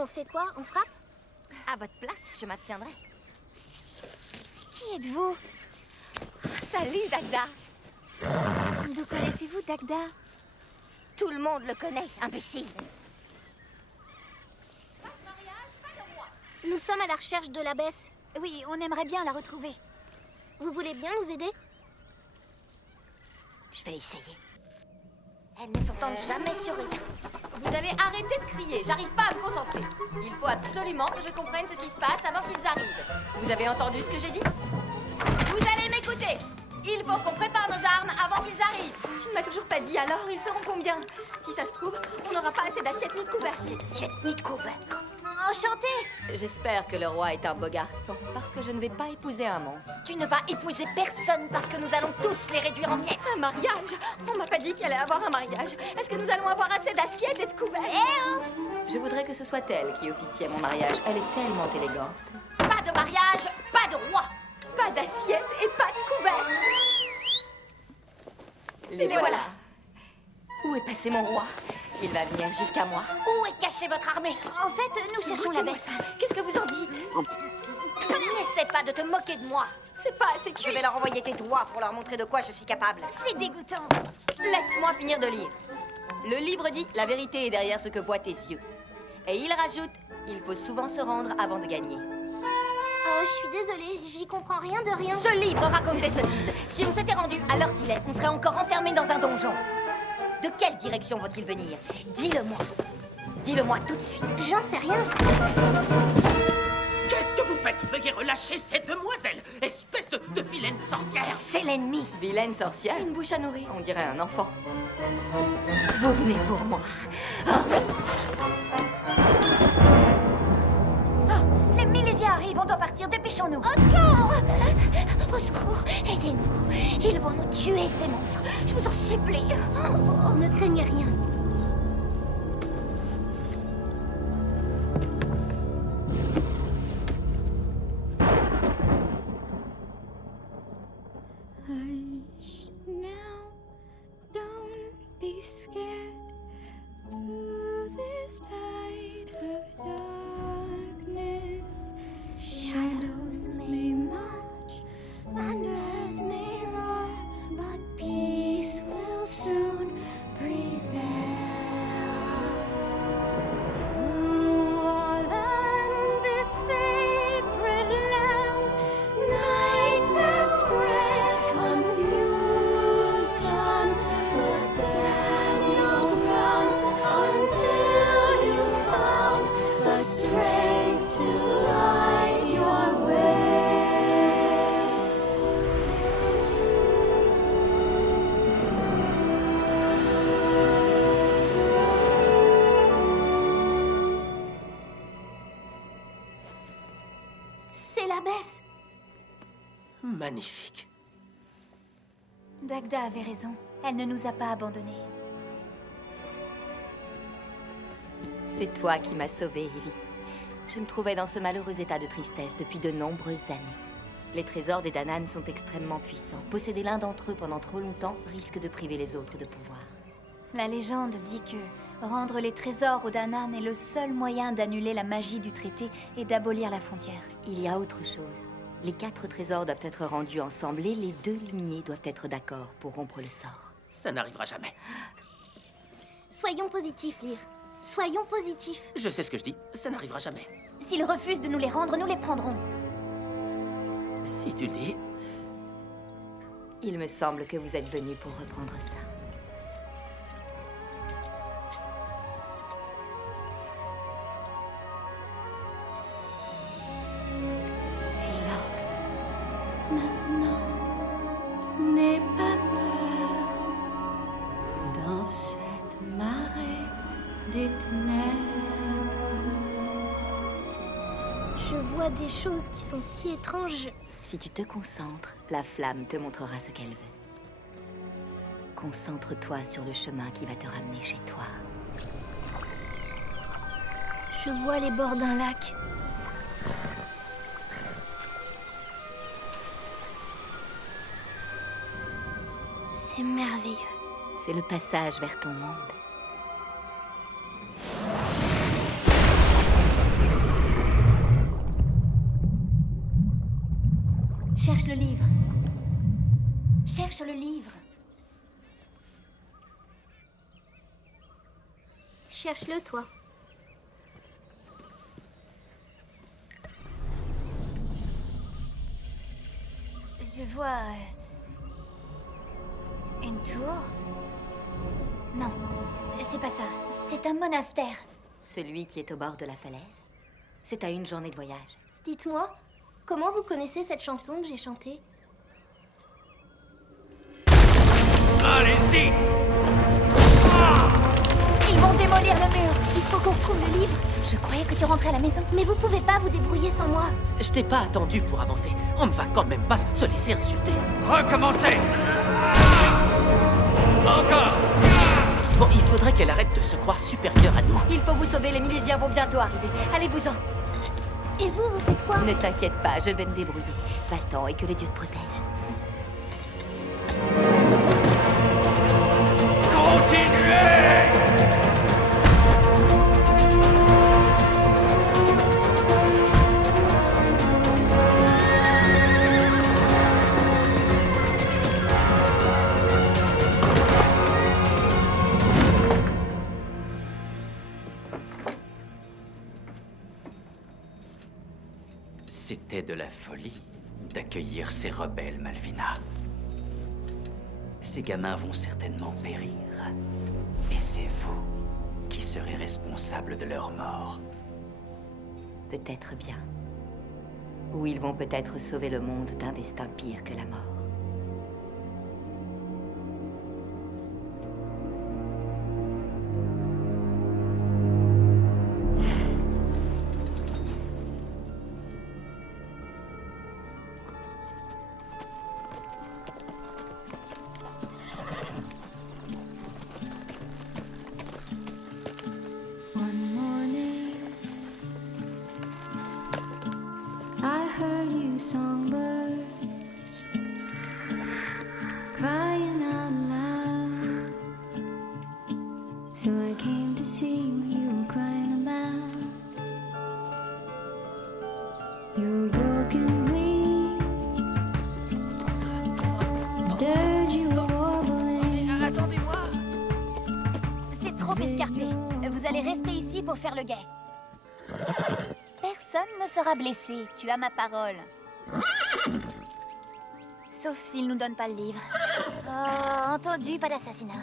On fait quoi? On frappe? À votre place, je m'abstiendrai. Qui êtes-vous? Salut, Dagda. D'où connaissez-vous Dagda? Tout le monde le connaît, imbécile. Nous sommes à la recherche de l'abbesse. Oui, on aimerait bien la retrouver. Vous voulez bien nous aider? Je vais essayer. Elle ne s'entend jamais sur rien. Vous allez arrêter de crier, j'arrive pas à me concentrer. Il faut absolument que je comprenne ce qui se passe avant qu'ils arrivent. Vous avez entendu ce que j'ai dit? Vous allez m'écouter. Il faut qu'on prépare nos armes avant qu'ils arrivent. Tu ne m'as toujours pas dit, alors ils seront combien? Si ça se trouve, on n'aura pas assez d'assiettes ni de couverts. Assez d'assiettes ni de couverts. Enchantée. J'espère que le roi est un beau garçon, parce que je ne vais pas épouser un monstre. Tu ne vas épouser personne parce que nous allons tous les réduire en miettes. Un mariage? On m'a pas dit qu'il allait avoir un mariage. Est-ce que nous allons avoir assez d'assiettes et de couverts? Je voudrais que ce soit elle qui officie à mon mariage. Elle est tellement élégante. Pas de mariage, pas de roi. Pas d'assiettes et pas de couverts. Les voilà. Où est passé mon roi? Il va venir jusqu'à moi. Où est cachée votre armée? En fait, nous cherchons la bête. Qu'est-ce que vous en dites? N'essaie pas de te moquer de moi. C'est pas assez cuit. Je vais leur envoyer tes doigts pour leur montrer de quoi je suis capable. C'est dégoûtant. Laisse-moi finir de lire. Le livre dit « La vérité est derrière ce que voient tes yeux ». Et il rajoute « Il faut souvent se rendre avant de gagner ». Je suis désolée, j'y comprends rien de rien. Ce livre raconte des sottises. Si on s'était rendu à l'heure qu'il est, on serait encore enfermé dans un donjon. De quelle direction va-t-il venir? Dis-le-moi. Dis-le-moi tout de suite. J'en sais rien. Qu'est-ce que vous faites? Veuillez relâcher cette demoiselle, espèce de vilaine sorcière. C'est l'ennemi. Vilaine sorcière, une bouche à nourrir. On dirait un enfant. Vous venez pour moi. Les Milésiens arrivent, on doit partir, dépêchons-nous. Au secours! Au secours, aidez-nous. Ils vont nous tuer, ces monstres. Je vous en supplie. Ne craignez rien. Hush now, don't be scared. Through this tide of darkness, shadows may march, thunders may roar, but peace will soon prevail. Through all and this sacred land, nightmare spread, confusion, but stand your ground until you found the strength to light your way. C'est l'abbesse. Magnifique. Dagda avait raison. Elle ne nous a pas abandonnés. C'est toi qui m'as sauvée, Evie. Je me trouvais dans ce malheureux état de tristesse depuis de nombreuses années. Les trésors des Danann sont extrêmement puissants. Posséder l'un d'entre eux pendant trop longtemps risque de priver les autres de pouvoir. La légende dit que rendre les trésors aux Danann est le seul moyen d'annuler la magie du traité et d'abolir la frontière. Il y a autre chose. Les 4 trésors doivent être rendus ensemble et les 2 lignées doivent être d'accord pour rompre le sort. Ça n'arrivera jamais. Soyons positifs, Lyre. Soyons positifs. Je sais ce que je dis, ça n'arrivera jamais. S'ils refusent de nous les rendre, nous les prendrons. Si tu le dis. Il me semble que vous êtes venu pour reprendre ça. Silence. Maintenant, n'aie pas peur. Dans cette marée des ténèbres. Je vois des choses qui sont si étranges. Si tu te concentres, la flamme te montrera ce qu'elle veut. Concentre-toi sur le chemin qui va te ramener chez toi. Je vois les bords d'un lac. C'est merveilleux. C'est le passage vers ton monde. Cherche le livre. Cherche le livre. Cherche-le, toi. Je vois... une tour? Non, c'est pas ça. C'est un monastère. Celui qui est au bord de la falaise. C'est à une journée de voyage. Dites-moi, comment vous connaissez cette chanson que j'ai chantée? Allez-y! Ils vont démolir le mur. Il faut qu'on retrouve le livre. Je croyais que tu rentrais à la maison. Mais vous pouvez pas vous débrouiller sans moi. Je t'ai pas attendu pour avancer. On ne va quand même pas se laisser insulter. Recommencez! Encore! Bon, il faudrait qu'elle arrête de se croire supérieure à nous. Il faut vous sauver, les Milésiens vont bientôt arriver. Allez-vous-en. Et vous, vous faites quoi? Ne t'inquiète pas, je vais me débrouiller. Va-t'en et que les dieux te protègent. Continuez! folie d'accueillir ces rebelles, Malvina. Ces gamins vont certainement périr. Et c'est vous qui serez responsable de leur mort. Peut-être bien. Ou ils vont peut-être sauver le monde d'un destin pire que la mort. One morning, I heard you songbird crying out loud. So I came to see what you were crying about. Your broken wing, the dirge you were warbling. Attendez-moi! C'est trop escarpé. Vous allez rester ici pour faire le guet. Personne ne sera blessé, tu as ma parole. Sauf s'il nous donne pas le livre. Oh, entendu, pas d'assassinat.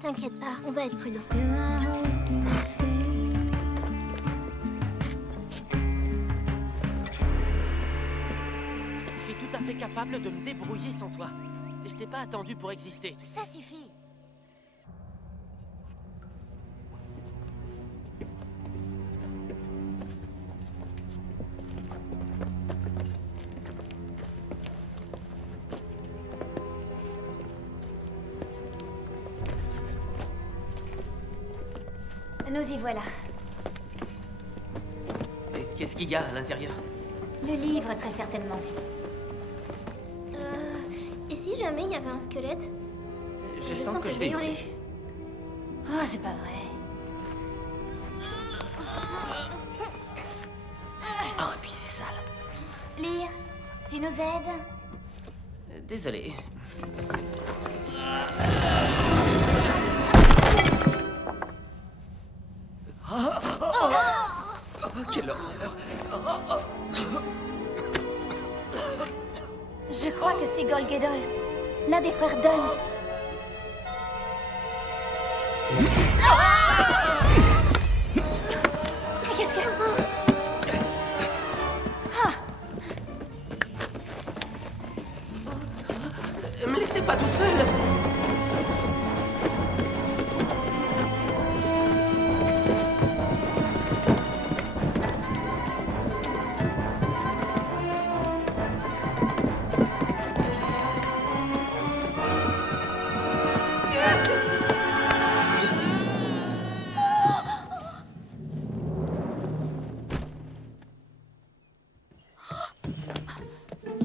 T'inquiète pas, on va être prudent. Still I hope to stay. Je suis tout à fait capable de me débrouiller sans toi. Je t'ai pas attendu pour exister. Ça suffit. Nous y voilà. Et qu'est-ce qu'il y a à l'intérieur? Le livre, très certainement. Et si jamais il y avait un squelette? Je sens que je vais hurler. Oh, c'est pas vrai. Oh, et puis c'est sale. Lyre, tu nous aides? Désolé. Quelle horreur! Je crois que c'est Golgedol, l'un des frères Dunn. Qu'est-ce que... Me laissez pas tout seul!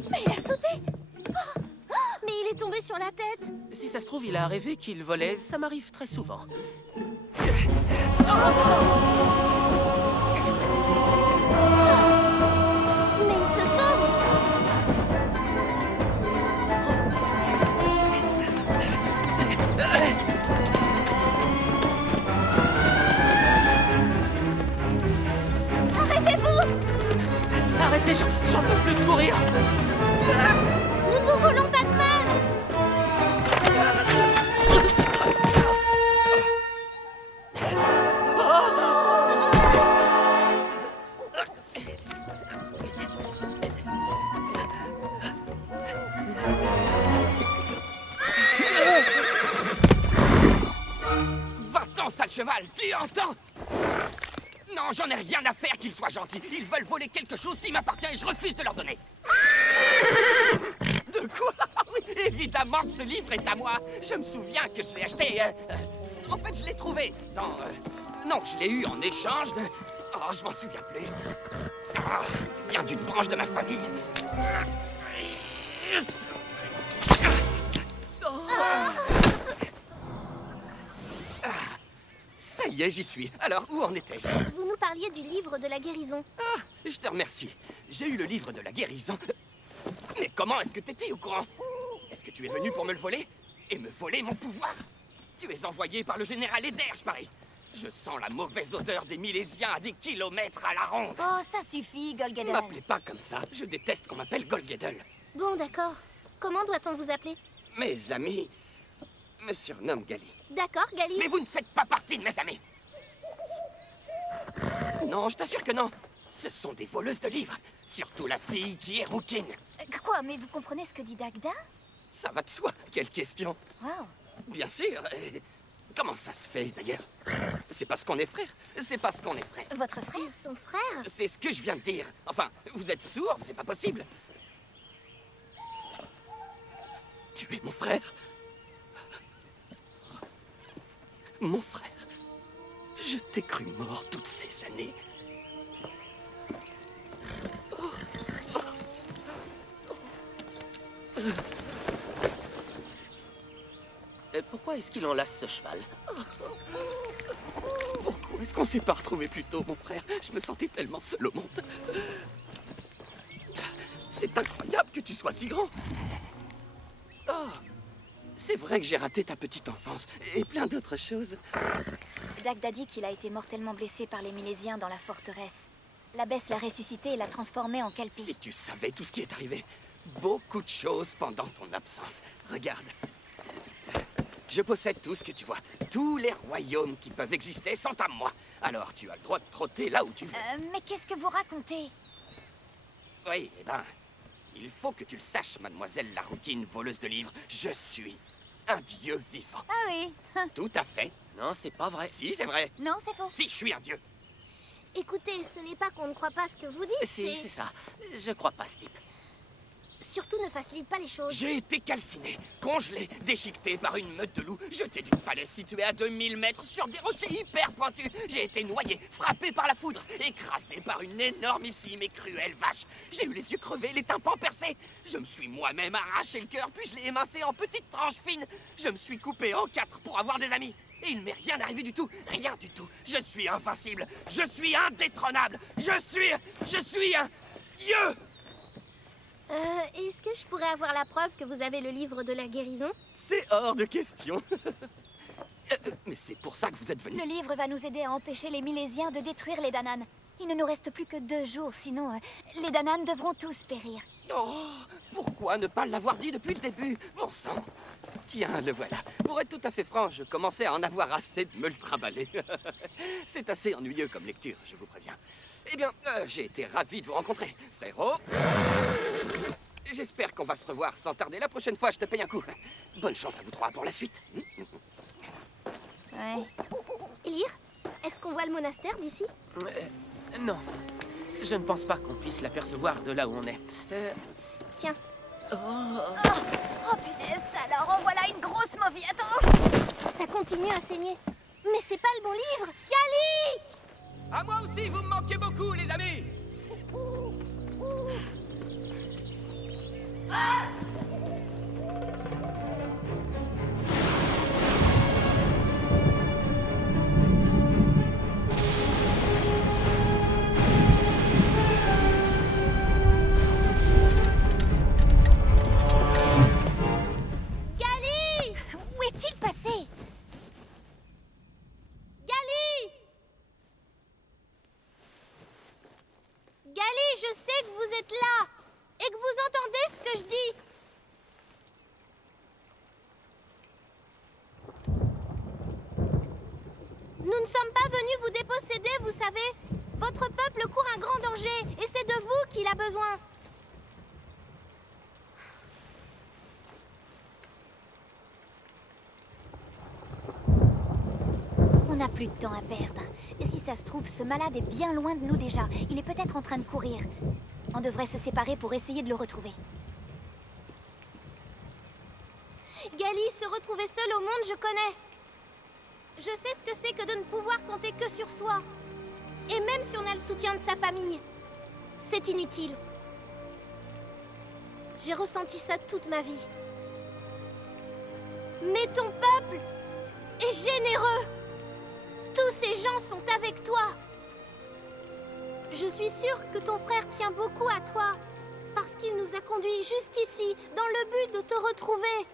Mais il a sauté! Mais il est tombé sur la tête! Si ça se trouve, il a rêvé qu'il volait. Ça m'arrive très souvent. Mais il se sauve! Arrêtez-vous! Arrêtez, j'en peux plus de courir! Nous ne vous voulons pas de mal! Va-t'en, sale cheval, tu entends? Non, j'en ai rien à faire qu'ils soient gentils. Ils veulent voler quelque chose qui m'appartient et je refuse de leur donner. De quoi? Oui, évidemment que ce livre est à moi. Je me souviens que je l'ai acheté... en fait, je l'ai trouvé dans... non, je l'ai eu en échange de... Oh, je m'en souviens plus. Ah, il vient d'une branche de ma famille. Ça y est, j'y suis. Alors, où en étais-je? Vous nous parliez du livre de la guérison. Ah, je te remercie. J'ai eu le livre de la guérison. Mais comment est-ce que t'étais au courant? Est-ce que tu es venu pour me le voler? Et me voler mon pouvoir? Tu es envoyé par le général Eder, je parie. Je sens la mauvaise odeur des Milésiens à des kilomètres à la ronde. Oh, ça suffit, Golgadel. M'appelez pas comme ça. Je déteste qu'on m'appelle Golgadel. Bon, d'accord. Comment doit-on vous appeler? Mes amis me surnomment Gali. D'accord, Gali. Mais vous ne faites pas partie de mes amis. Non, je t'assure que non. Ce sont des voleuses de livres. Surtout la fille qui est rouquine. Quoi, mais vous comprenez ce que dit Dagda? Ça va de soi. Quelle question. Wow. Bien sûr. Comment ça se fait, d'ailleurs? C'est parce qu'on est frères. C'est parce qu'on est frères. Votre frère? Son frère? C'est ce que je viens de dire. Enfin, vous êtes sourde, c'est pas possible. Tu es mon frère? Mon frère. Je t'ai cru mort toutes ces années. Pourquoi est-ce qu'il enlace ce cheval? Pourquoi est-ce qu'on s'est pas retrouvés plus tôt, mon frère? Je me sentais tellement seul au monde. C'est incroyable que tu sois si grand. Oh, c'est vrai que j'ai raté ta petite enfance et plein d'autres choses. Dagda dit qu'il a été mortellement blessé par les Milésiens dans la forteresse. L'abbesse l'a ressuscité et l'a transformé en Kelpie. Si tu savais tout ce qui est arrivé. Beaucoup de choses pendant ton absence. Regarde. Je possède tout ce que tu vois. Tous les royaumes qui peuvent exister sont à moi. Alors tu as le droit de trotter là où tu veux. Mais qu'est-ce que vous racontez? Oui, eh ben, il faut que tu le saches, mademoiselle la rouquine voleuse de livres. Je suis un dieu vivant. Ah oui. Tout à fait. Non, c'est pas vrai. Si, c'est vrai. Non, c'est faux. Si, je suis un dieu. Écoutez, ce n'est pas qu'on ne croit pas ce que vous dites, Si, c'est ça. Je crois pas ce type. Surtout ne facilite pas les choses. J'ai été calciné, congelé, déchiqueté par une meute de loups, jeté d'une falaise située à 2000 mètres sur des rochers hyper pointus. J'ai été noyé, frappé par la foudre, écrasé par une énormissime et cruelle vache. J'ai eu les yeux crevés, les tympans percés. Je me suis moi-même arraché le cœur, puis je l'ai émincé en petites tranches fines. Je me suis coupé en 4 pour avoir des amis. Et il m'est rien arrivé du tout, rien du tout. Je suis invincible, je suis indétrônable, je suis un dieu. Est-ce que je pourrais avoir la preuve que vous avez le livre de la guérison? C'est hors de question. Mais c'est pour ça que vous êtes venu. Le livre va nous aider à empêcher les Milésiens de détruire les Danann. Il ne nous reste plus que 2 jours, sinon les Danann devront tous périr. Oh, pourquoi ne pas l'avoir dit depuis le début? Bon sang. Tiens, le voilà. Pour être tout à fait franc, je commençais à en avoir assez de me le trimballer. C'est assez ennuyeux comme lecture, je vous préviens. Eh bien, j'ai été ravi de vous rencontrer, frérot. J'espère qu'on va se revoir sans tarder. La prochaine fois, je te paye un coup. Bonne chance à vous trois pour la suite. Ouais. Elir, est-ce qu'on voit le monastère d'ici? Non. Je ne pense pas qu'on puisse l'apercevoir de là où on est. Tiens. Oh punaise, alors en voilà une grosse mauvie. Attends. Ça continue à saigner. Mais c'est pas le bon livre. Gali! À moi aussi, vous me manquez beaucoup, les amis. Gali! Où est-il passé? Gali! Gali, je sais que vous êtes là et que vous entendez ce que je dis. Nous ne sommes pas venus vous déposséder, vous savez. Votre peuple court un grand danger et c'est de vous qu'il a besoin. On n'a plus de temps à perdre. Et si ça se trouve, ce malade est bien loin de nous déjà. Il est peut-être en train de courir. On devrait se séparer pour essayer de le retrouver. Gali, se retrouver seul au monde, je connais. Je sais ce que c'est que de ne pouvoir compter que sur soi. Et même si on a le soutien de sa famille, c'est inutile. J'ai ressenti ça toute ma vie. Mais ton peuple est généreux. Tous ces gens sont avec toi. Je suis sûre que ton frère tient beaucoup à toi, parce qu'il nous a conduits jusqu'ici, dans le but de te retrouver.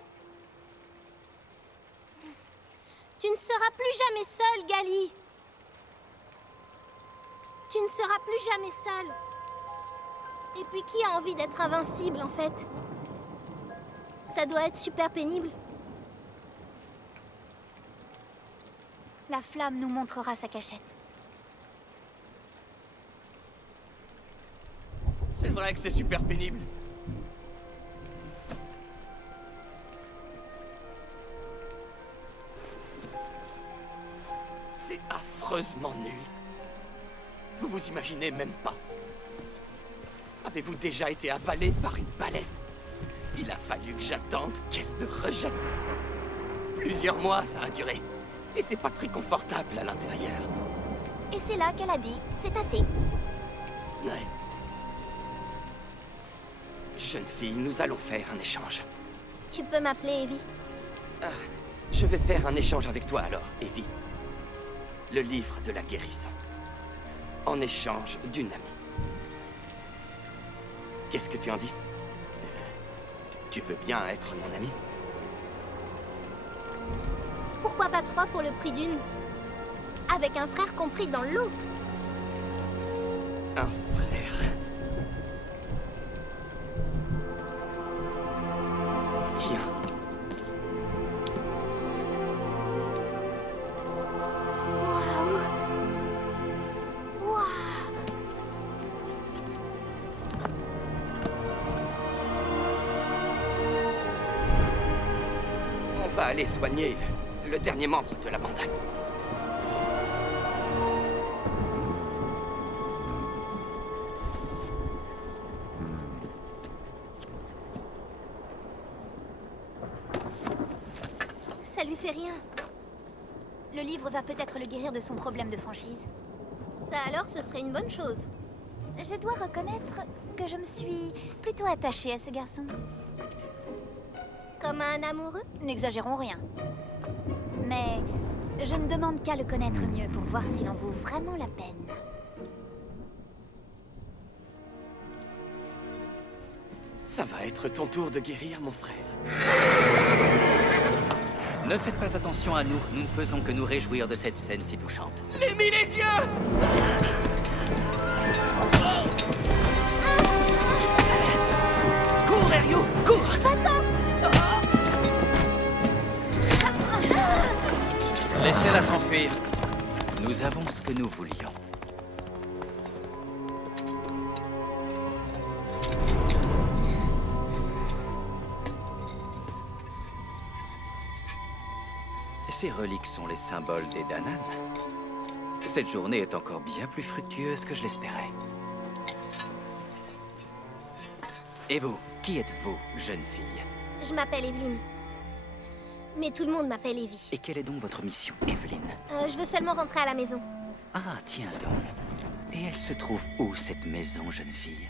Tu ne seras plus jamais seule, Gali. Tu ne seras plus jamais seul. Et puis qui a envie d'être invincible, en fait? Ça doit être super pénible. La flamme nous montrera sa cachette. C'est vrai que c'est super pénible. C'est affreusement nul. Vous vous imaginez même pas. Avez-vous déjà été avalé par une baleine? Il a fallu que j'attende qu'elle me rejette. Plusieurs mois, ça a duré. Et c'est pas très confortable à l'intérieur. Et c'est là qu'elle a dit, c'est assez. Ouais. Jeune fille, nous allons faire un échange. Tu peux m'appeler Evie. Je vais faire un échange avec toi alors, Evie. Le livre de la guérison. En échange d'une amie. Qu'est-ce que tu en dis? Tu veux bien être mon ami? Pourquoi pas 3 pour le prix d'une? Avec un frère compris dans l'eau. Un frère. Tiens. Waouh! Waouh! On va aller soigner le dernier membre de la bande. Ça lui fait rien. Le livre va peut-être le guérir de son problème de franchise. Ça alors, ce serait une bonne chose. Je dois reconnaître que je me suis plutôt attachée à ce garçon. Comme un amoureux? N'exagérons rien. Mais je ne demande qu'à le connaître mieux pour voir s'il en vaut vraiment la peine. Ça va être ton tour de guérir, mon frère. Ne faites pas attention à nous. Nous ne faisons que nous réjouir de cette scène si touchante. Les Milésiens! Cours, Ryu! Cours! Laissez-la s'enfuir. Nous avons ce que nous voulions. Ces reliques sont les symboles des Danan. Cette journée est encore bien plus fructueuse que je l'espérais. Et vous, qui êtes-vous, jeune fille? Je m'appelle Evelyne. Mais tout le monde m'appelle Evie. Et quelle est donc votre mission, Evelyn? Je veux seulement rentrer à la maison. Ah, tiens donc. Et elle se trouve où, cette maison, jeune fille?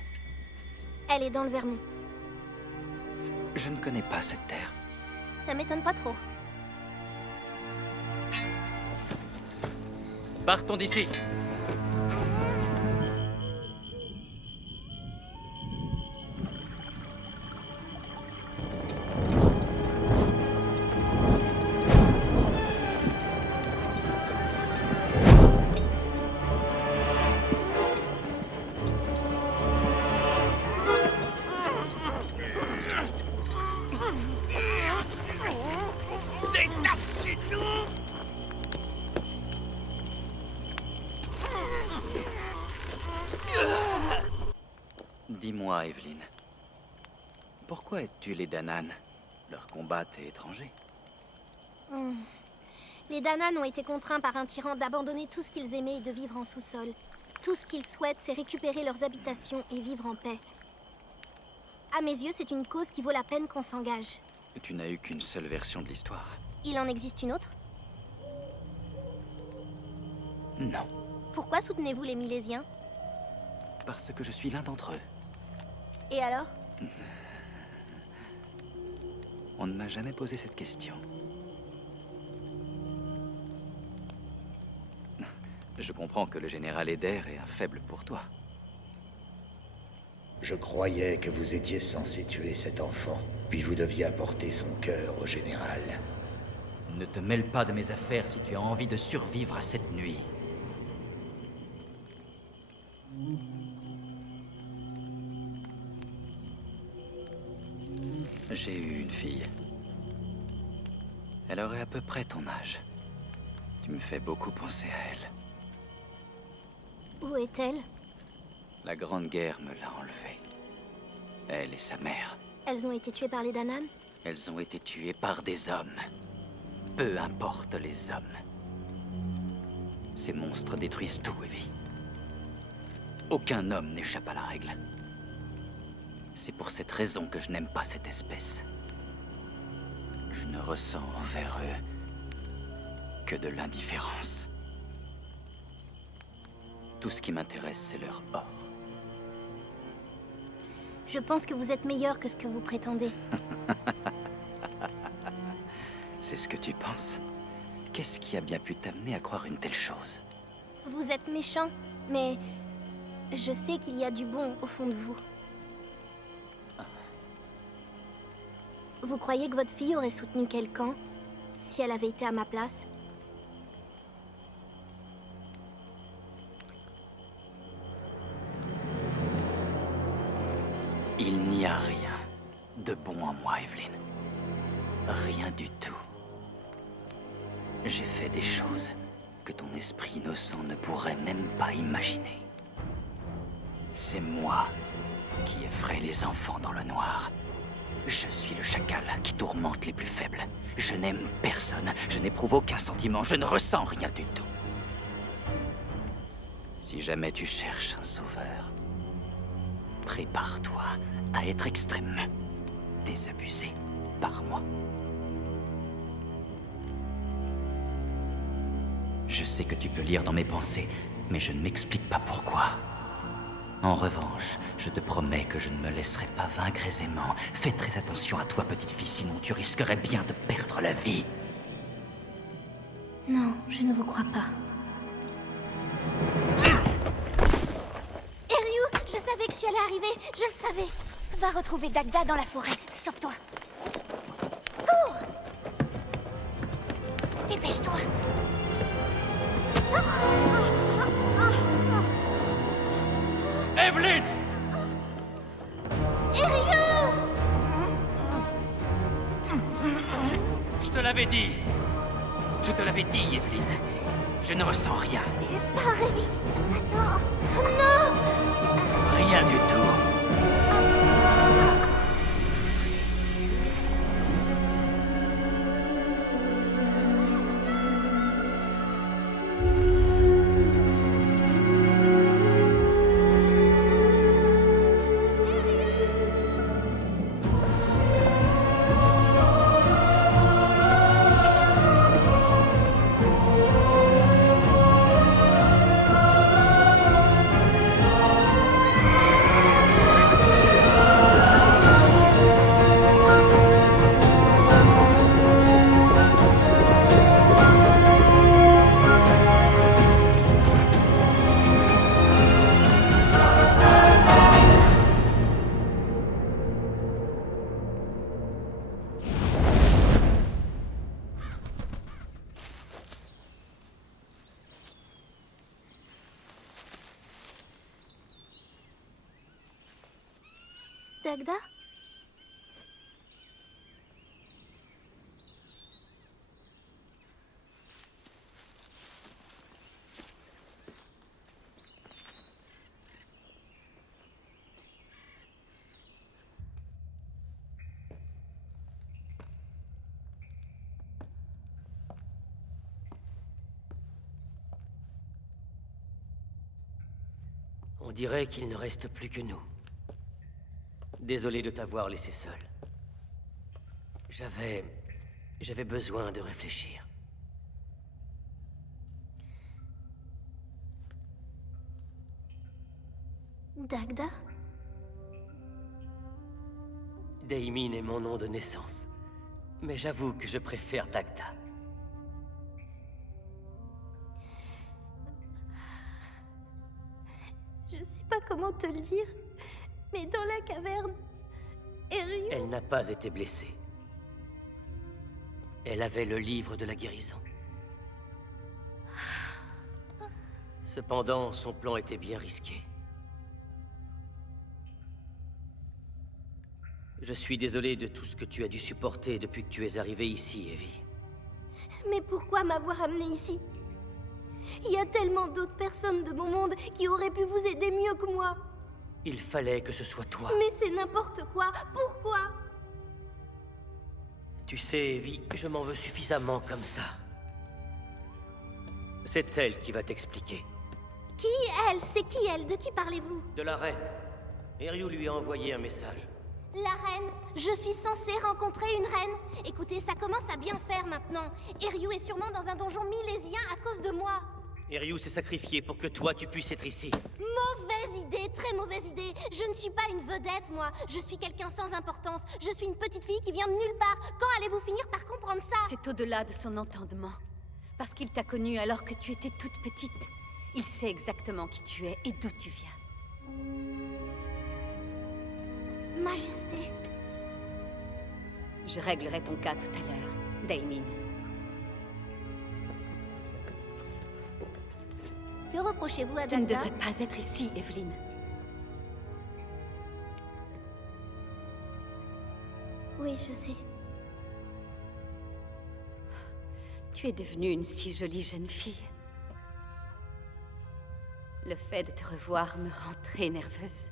Elle est dans le Vermont. Je ne connais pas cette terre. Ça m'étonne pas trop. Partons d'ici. Dis-moi, Evelyn, pourquoi aides-tu les Danan? Leur combat t'est étranger. Les Danan ont été contraints par un tyran d'abandonner tout ce qu'ils aimaient et de vivre en sous-sol. Tout ce qu'ils souhaitent, c'est récupérer leurs habitations et vivre en paix. À mes yeux, c'est une cause qui vaut la peine qu'on s'engage. Tu n'as eu qu'une seule version de l'histoire. Il en existe une autre? Non, Pourquoi soutenez-vous les Milésiens? parce que je suis l'un d'entre eux. Et alors? On ne m'a jamais posé cette question. Je comprends que le général Eder est un faible pour toi. Je croyais que vous étiez censé tuer cet enfant, puis vous deviez apporter son cœur au général. Ne te mêle pas de mes affaires si tu as envie de survivre à cette nuit. J'ai eu une fille. Elle aurait à peu près ton âge. Tu me fais beaucoup penser à elle. Où est-elle? La Grande Guerre me l'a enlevée. Elle et sa mère. Elles ont été tuées par les Danan? Elles ont été tuées par des hommes. Peu importe les hommes. Ces monstres détruisent tout, Evie. Aucun homme n'échappe à la règle. C'est pour cette raison que je n'aime pas cette espèce. Je ne ressens envers eux que de l'indifférence. Tout ce qui m'intéresse, c'est leur or. Je pense que vous êtes meilleur que ce que vous prétendez. C'est ce que tu penses? Qu'est-ce qui a bien pu t'amener à croire une telle chose? Vous êtes méchant, mais je sais qu'il y a du bon au fond de vous. Vous croyez que votre fille aurait soutenu quel camp si elle avait été à ma place? Il n'y a rien de bon en moi, Evelyn. Rien du tout. J'ai fait des choses que ton esprit innocent ne pourrait même pas imaginer. C'est moi qui effraie les enfants dans le noir. Je suis le chacal qui tourmente les plus faibles. Je n'aime personne, je n'éprouve aucun sentiment, je ne ressens rien du tout. Si jamais tu cherches un sauveur, prépare-toi à être extrêmement désabusé par moi. Je sais que tu peux lire dans mes pensées, mais je ne m'explique pas pourquoi. En revanche, je te promets que je ne me laisserai pas vaincre aisément. Fais très attention à toi, petite fille, sinon tu risquerais bien de perdre la vie. Non, je ne vous crois pas. Ryu, je savais que tu allais arriver, je le savais. Va retrouver Dagda dans la forêt, sauve-toi. Cours! Dépêche-toi. Evelyn! Ryu! Je te l'avais dit. Je te l'avais dit, Evelyn. Je ne ressens rien. Pas Rémi. Attends. Non! Rien du tout. Dagda? On dirait qu'il ne reste plus que nous. Désolé de t'avoir laissé seul. J'avais besoin de réfléchir. Dagda? Daimin est mon nom de naissance. Mais j'avoue que je préfère Dagda. Je sais pas comment te le dire, mais dans la caverne, Ryu... Elle n'a pas été blessée. Elle avait le livre de la guérison. Cependant, son plan était bien risqué. Je suis désolé de tout ce que tu as dû supporter depuis que tu es arrivée ici, Evie. Mais pourquoi m'avoir amené ici? Il y a tellement d'autres personnes de mon monde qui auraient pu vous aider mieux que moi. Il fallait que ce soit toi. Mais c'est n'importe quoi. Pourquoi? Tu sais, Evie, je m'en veux suffisamment comme ça. C'est elle qui va t'expliquer. Qui elle? C'est qui elle? De qui parlez-vous? De la reine. Ryu lui a envoyé un message. La reine? Je suis censée rencontrer une reine? Écoutez, ça commence à bien faire maintenant. Ryu est sûrement dans un donjon milésien à cause de moi. Ryu s'est sacrifié pour que toi, tu puisses être ici. Mauvaise idée, très mauvaise idée. Je ne suis pas une vedette, moi. Je suis quelqu'un sans importance. Je suis une petite fille qui vient de nulle part. Quand allez-vous finir par comprendre ça? C'est au-delà de son entendement. Parce qu'il t'a connue alors que tu étais toute petite. Il sait exactement qui tu es et d'où tu viens. Majesté. Je réglerai ton cas tout à l'heure, Damien. Que reprochez-vous à Tu ne Dagda? devrais pas être ici, Evelyn. Oui, je sais. Tu es devenue une si jolie jeune fille. Le fait de te revoir me rend très nerveuse.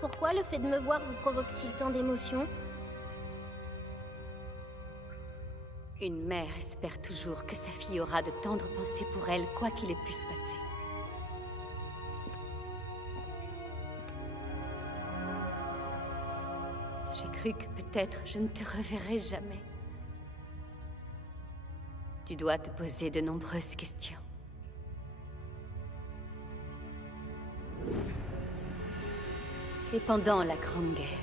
Pourquoi le fait de me voir vous provoque-t-il tant d'émotions? Une mère espère toujours que sa fille aura de tendres pensées pour elle, quoi qu'il ait pu se passer. J'ai cru que peut-être je ne te reverrai jamais. Tu dois te poser de nombreuses questions. C'est pendant la Grande Guerre.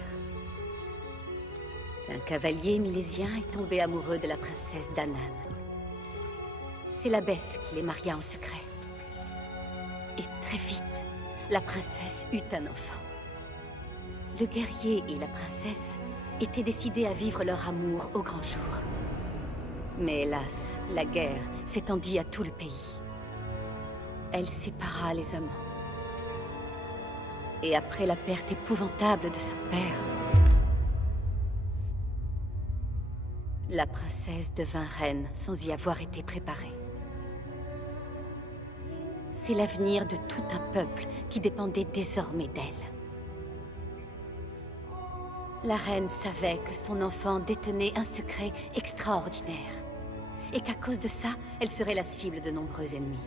Un cavalier milésien est tombé amoureux de la princesse Danan. C'est l'abbesse qui les maria en secret. Et très vite, la princesse eut un enfant. Le guerrier et la princesse étaient décidés à vivre leur amour au grand jour. Mais hélas, la guerre s'étendit à tout le pays. Elle sépara les amants. Et après la perte épouvantable de son père, la princesse devint reine sans y avoir été préparée. C'est l'avenir de tout un peuple qui dépendait désormais d'elle. La reine savait que son enfant détenait un secret extraordinaire, et qu'à cause de ça, elle serait la cible de nombreux ennemis.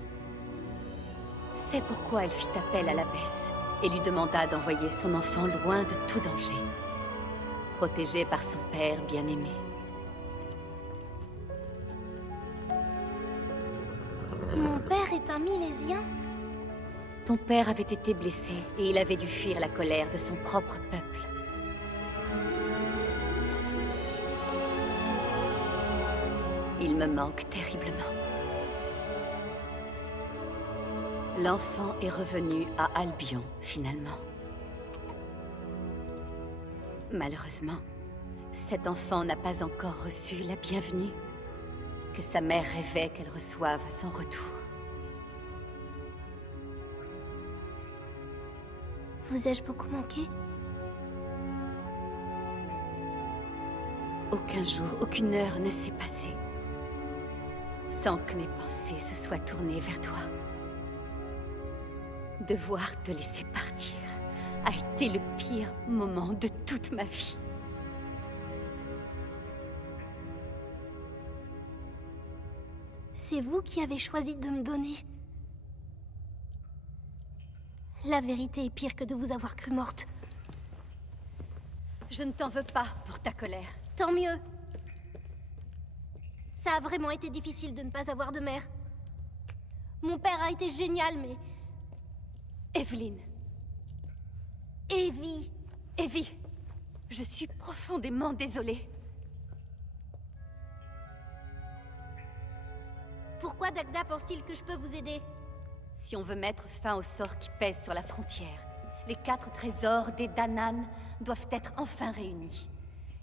C'est pourquoi elle fit appel à l'abbesse et lui demanda d'envoyer son enfant loin de tout danger, protégé par son père bien-aimé. Mon père est un milésien? Ton père avait été blessé et il avait dû fuir la colère de son propre peuple. Il me manque terriblement. L'enfant est revenu à Albion, finalement. Malheureusement, cet enfant n'a pas encore reçu la bienvenue que sa mère rêvait qu'elle reçoive à son retour. Vous ai-je beaucoup manqué? Aucun jour, aucune heure ne s'est passée sans que mes pensées se soient tournées vers toi. Devoir te laisser partir a été le pire moment de toute ma vie. C'est vous qui avez choisi de me donner. La vérité est pire que de vous avoir cru morte. Je ne t'en veux pas pour ta colère. Tant mieux. Ça a vraiment été difficile de ne pas avoir de mère. Mon père a été génial, mais... Evelyn. Evie. Evie, je suis profondément désolée. Pourquoi Dagda pense-t-il que je peux vous aider? Si on veut mettre fin au sort qui pèse sur la frontière, les 4 trésors des Danan doivent être enfin réunis.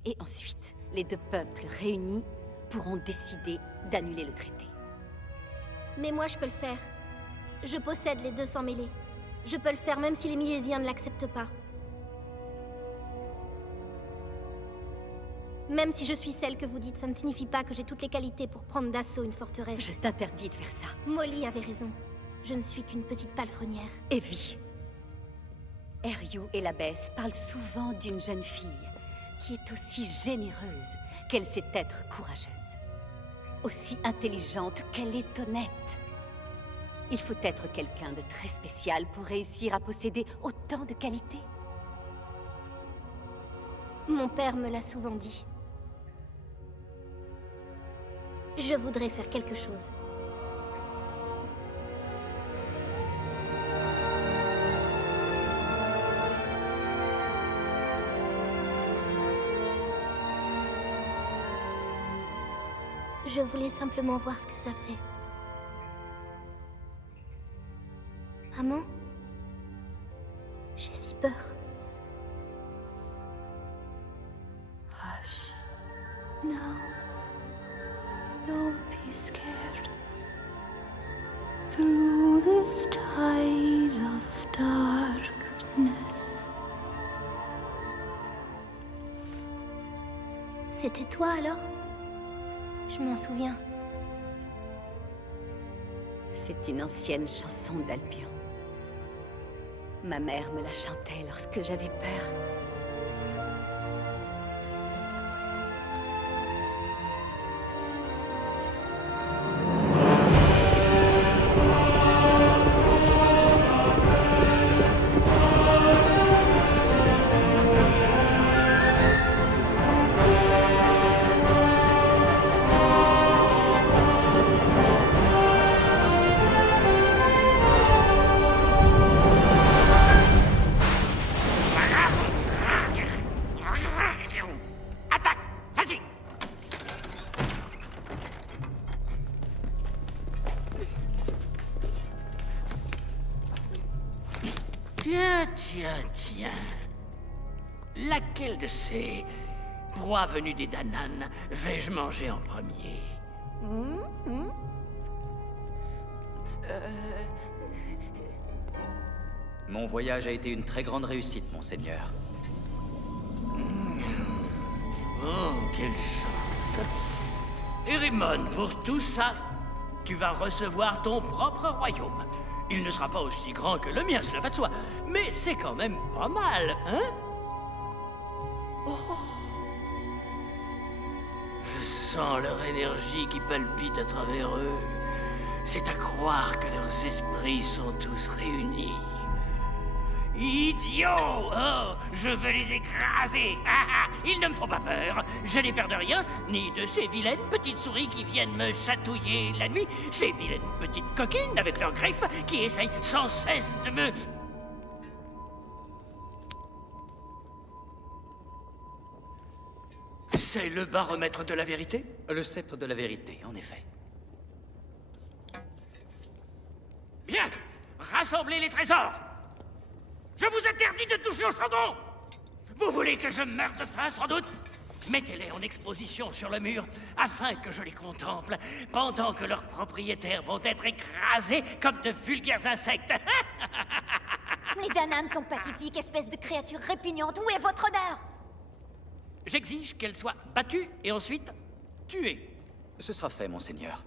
Et ensuite, les 2 peuples réunis pourront décider d'annuler le traité. Mais moi, je peux le faire. Je possède les 200 mêlées. Je peux le faire même si les Milésiens ne l'acceptent pas. Même si je suis celle que vous dites, ça ne signifie pas que j'ai toutes les qualités pour prendre d'assaut une forteresse. Je t'interdis de faire ça. Molly avait raison. Je ne suis qu'une petite palefrenière. Evie. Ryu et l'abbesse parlent souvent d'une jeune fille qui est aussi généreuse qu'elle sait être courageuse. Aussi intelligente qu'elle est honnête. Il faut être quelqu'un de très spécial pour réussir à posséder autant de qualités. Mon père me l'a souvent dit. Je voudrais faire quelque chose. Je voulais simplement voir ce que ça faisait. Maman, j'ai si peur. Hush. No. Don't be scared. Through this tide of darkness. C'était toi alors? Je m'en souviens. C'est une ancienne chanson d'Albion. Ma mère me la chantait lorsque j'avais peur. Tiens. Laquelle de ces proies venues des Danan vais-je manger en premier? Mon voyage a été une très grande réussite, monseigneur. Oh, quelle chance. Erimon, pour tout ça, tu vas recevoir ton propre royaume. Il ne sera pas aussi grand que le mien, cela va de soi. Mais c'est quand même pas mal, hein? Oh. Je sens leur énergie qui palpite à travers eux. C'est à croire que leurs esprits sont tous réunis. Idiots! Oh, je veux les écraser! Ils ne me font pas peur. Je n'ai peur de rien, ni de ces vilaines petites souris qui viennent me chatouiller la nuit. Ces vilaines petites coquines avec leurs griffes qui essayent sans cesse de me... C'est le baromètre de la vérité? Le sceptre de la vérité, en effet. Bien! Rassemblez les trésors! Je vous interdis de toucher au chandon! Vous voulez que je meure de faim, sans doute? Mettez-les en exposition sur le mur, afin que je les contemple, pendant que leurs propriétaires vont être écrasés comme de vulgaires insectes. Les Danan sont pacifiques, espèce de créatures répugnantes. Où est votre honneur? J'exige qu'elle soit battue et ensuite tuée. Ce sera fait, monseigneur.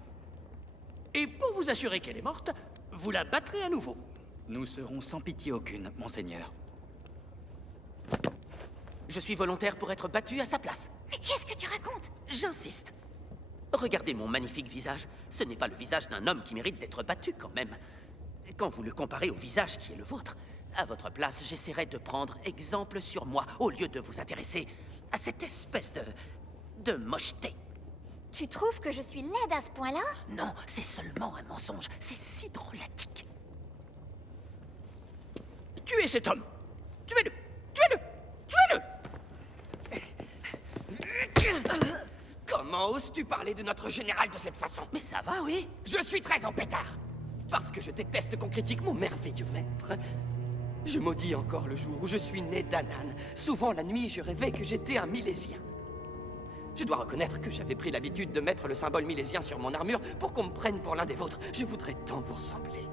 Et pour vous assurer qu'elle est morte, vous la battrez à nouveau. Nous serons sans pitié aucune, monseigneur. Je suis volontaire pour être battu à sa place. Mais qu'est-ce que tu racontes? J'insiste. Regardez mon magnifique visage. Ce n'est pas le visage d'un homme qui mérite d'être battu, quand même. Quand vous le comparez au visage qui est le vôtre, à votre place, j'essaierai de prendre exemple sur moi, au lieu de vous intéresser à cette espèce de mocheté. Tu trouves que je suis laide à ce point-là? Non, c'est seulement un mensonge. C'est si drôlatique. Tuez cet homme! Tuez-le! Tuez-le! Tuez-le! Comment oses-tu parler de notre général de cette façon? Mais ça va, oui? Je suis très en pétard! Parce que je déteste qu'on critique mon merveilleux maître. Je maudis encore le jour où je suis né Danan. Souvent la nuit, je rêvais que j'étais un Milésien. Je dois reconnaître que j'avais pris l'habitude de mettre le symbole milésien sur mon armure pour qu'on me prenne pour l'un des vôtres. Je voudrais tant vous ressembler.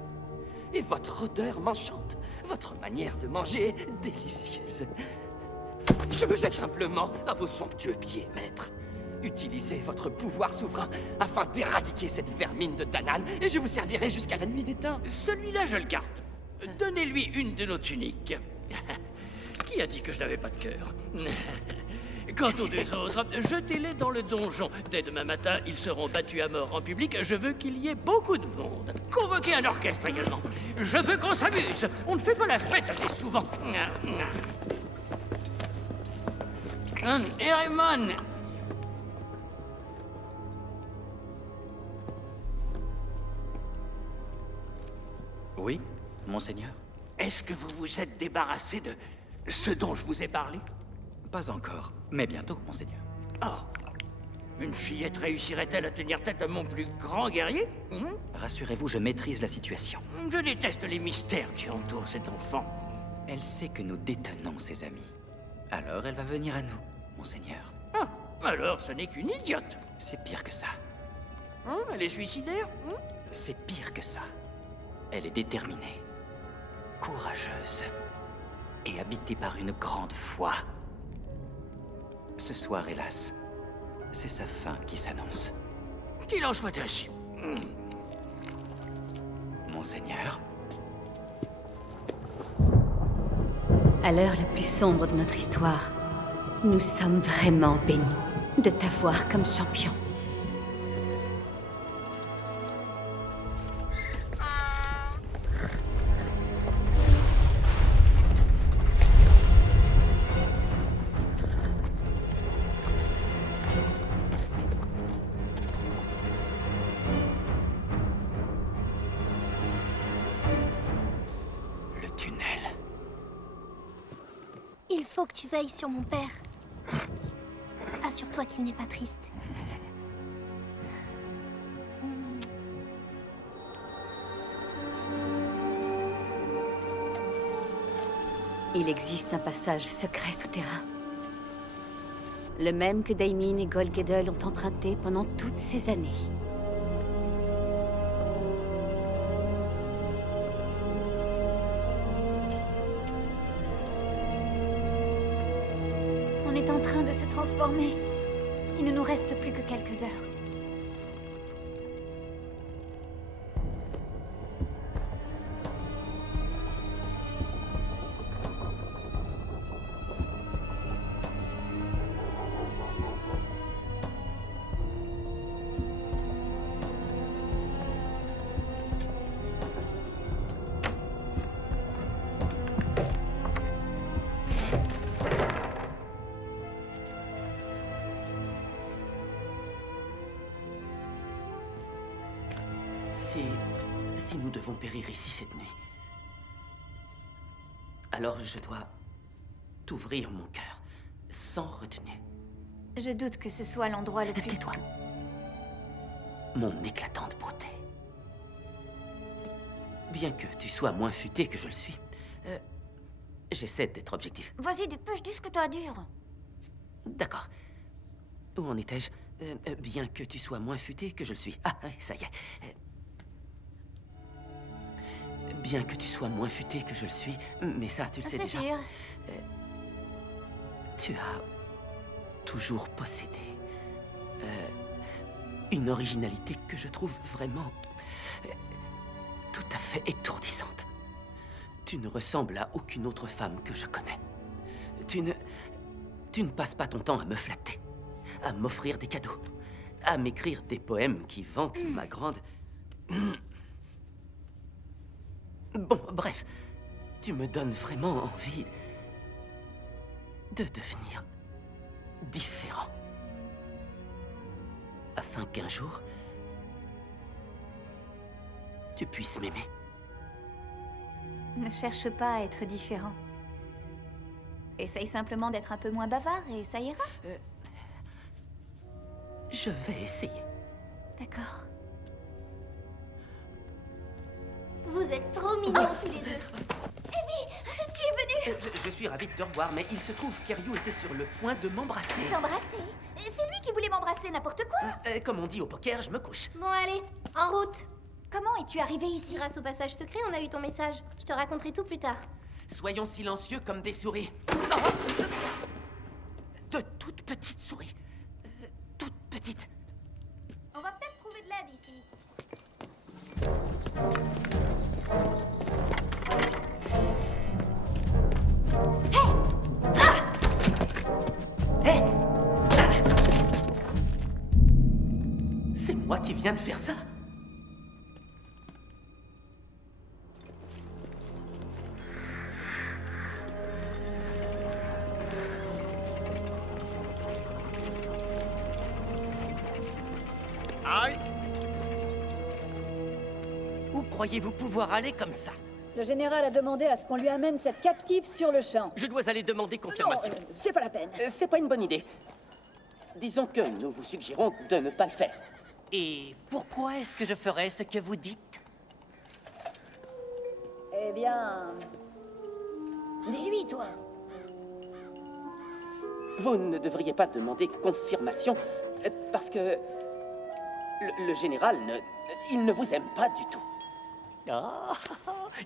Et votre odeur m'enchante. Votre manière de manger est délicieuse. Je me jette humblement à vos somptueux pieds, maître. Utilisez votre pouvoir souverain afin d'éradiquer cette vermine de Danann, et je vous servirai jusqu'à la nuit des temps. Celui-là, je le garde. Donnez-lui une de nos tuniques. Qui a dit que je n'avais pas de cœur? Quant aux deux autres, jetez-les dans le donjon. Dès demain matin, ils seront battus à mort en public. Je veux qu'il y ait beaucoup de monde. Convoquez un orchestre également. Je veux qu'on s'amuse. On ne fait pas la fête assez souvent. Erémon! Oui, monseigneur? Est-ce que vous vous êtes débarrassé de ce dont je vous ai parlé? Pas encore, mais bientôt, monseigneur. Oh! Une fillette réussirait-elle à tenir tête à mon plus grand guerrier? Rassurez-vous, je maîtrise la situation. Je déteste les mystères qui entourent cet enfant. Elle sait que nous détenons ses amis. Alors elle va venir à nous, monseigneur. Ah, alors ce n'est qu'une idiote. C'est pire que ça. Elle est suicidaire? C'est pire que ça. Elle est déterminée, courageuse et habitée par une grande foi. Ce soir, hélas, c'est sa fin qui s'annonce. Qu'il en soit ainsi. Monseigneur. À l'heure la plus sombre de notre histoire, nous sommes vraiment bénis de t'avoir comme champion. Il faut que tu veilles sur mon père. Assure-toi qu'il n'est pas triste. Il existe un passage secret souterrain. Le même que Daemon et Golgedel ont emprunté pendant toutes ces années. On est en train de se transformer. Il ne nous reste plus que quelques heures. Si nous devons périr ici cette nuit, alors je dois t'ouvrir mon cœur, sans retenue. Je doute que ce soit l'endroit le plus... Tais-toi. Mon éclatante beauté. Bien que tu sois moins futé que je le suis, j'essaie d'être objectif. Vas-y, dépêche-dis ce que t'as à dire. D'accord. Où en étais-je? Bien que tu sois moins futé que je le suis. Ah, ça y est. Bien que tu sois moins futé que je le suis, mais ça, tu le sais déjà. C'est sûr. Tu as toujours possédé une originalité que je trouve vraiment tout à fait étourdissante. Tu ne ressembles à aucune autre femme que je connais. Tu ne passes pas ton temps à me flatter, à m'offrir des cadeaux, à m'écrire des poèmes qui vantent ma grande... Bon, bref, tu me donnes vraiment envie de devenir différent. Afin qu'un jour, tu puisses m'aimer. Ne cherche pas à être différent. Essaye simplement d'être un peu moins bavard et ça ira. Je vais essayer. D'accord. Vous êtes trop mignons tous les deux. Amy, tu es venu. Je suis ravi de te revoir, mais il se trouve qu'Eryu était sur le point de m'embrasser. T'embrasser? C'est lui qui voulait m'embrasser, n'importe quoi. Comme on dit au poker, je me couche. Bon, allez, en route. Comment es-tu arrivé ici? Grâce au passage secret, on a eu ton message. Je te raconterai tout plus tard. Soyons silencieux comme des souris. Oh, de toutes petites souris. Toutes petites. On va peut-être trouver de l'aide ici. Hé! C'est moi qui viens de faire ça? Aïe! Où croyez-vous pouvoir aller comme ça? Le général a demandé à ce qu'on lui amène cette captive sur le champ. Je dois aller demander confirmation. Non, c'est pas la peine. C'est pas une bonne idée. Disons que nous vous suggérons de ne pas le faire. Et pourquoi est-ce que je ferais ce que vous dites? Eh bien... dis-lui, toi. Vous ne devriez pas demander confirmation, parce que... Le général il ne vous aime pas du tout. Ah,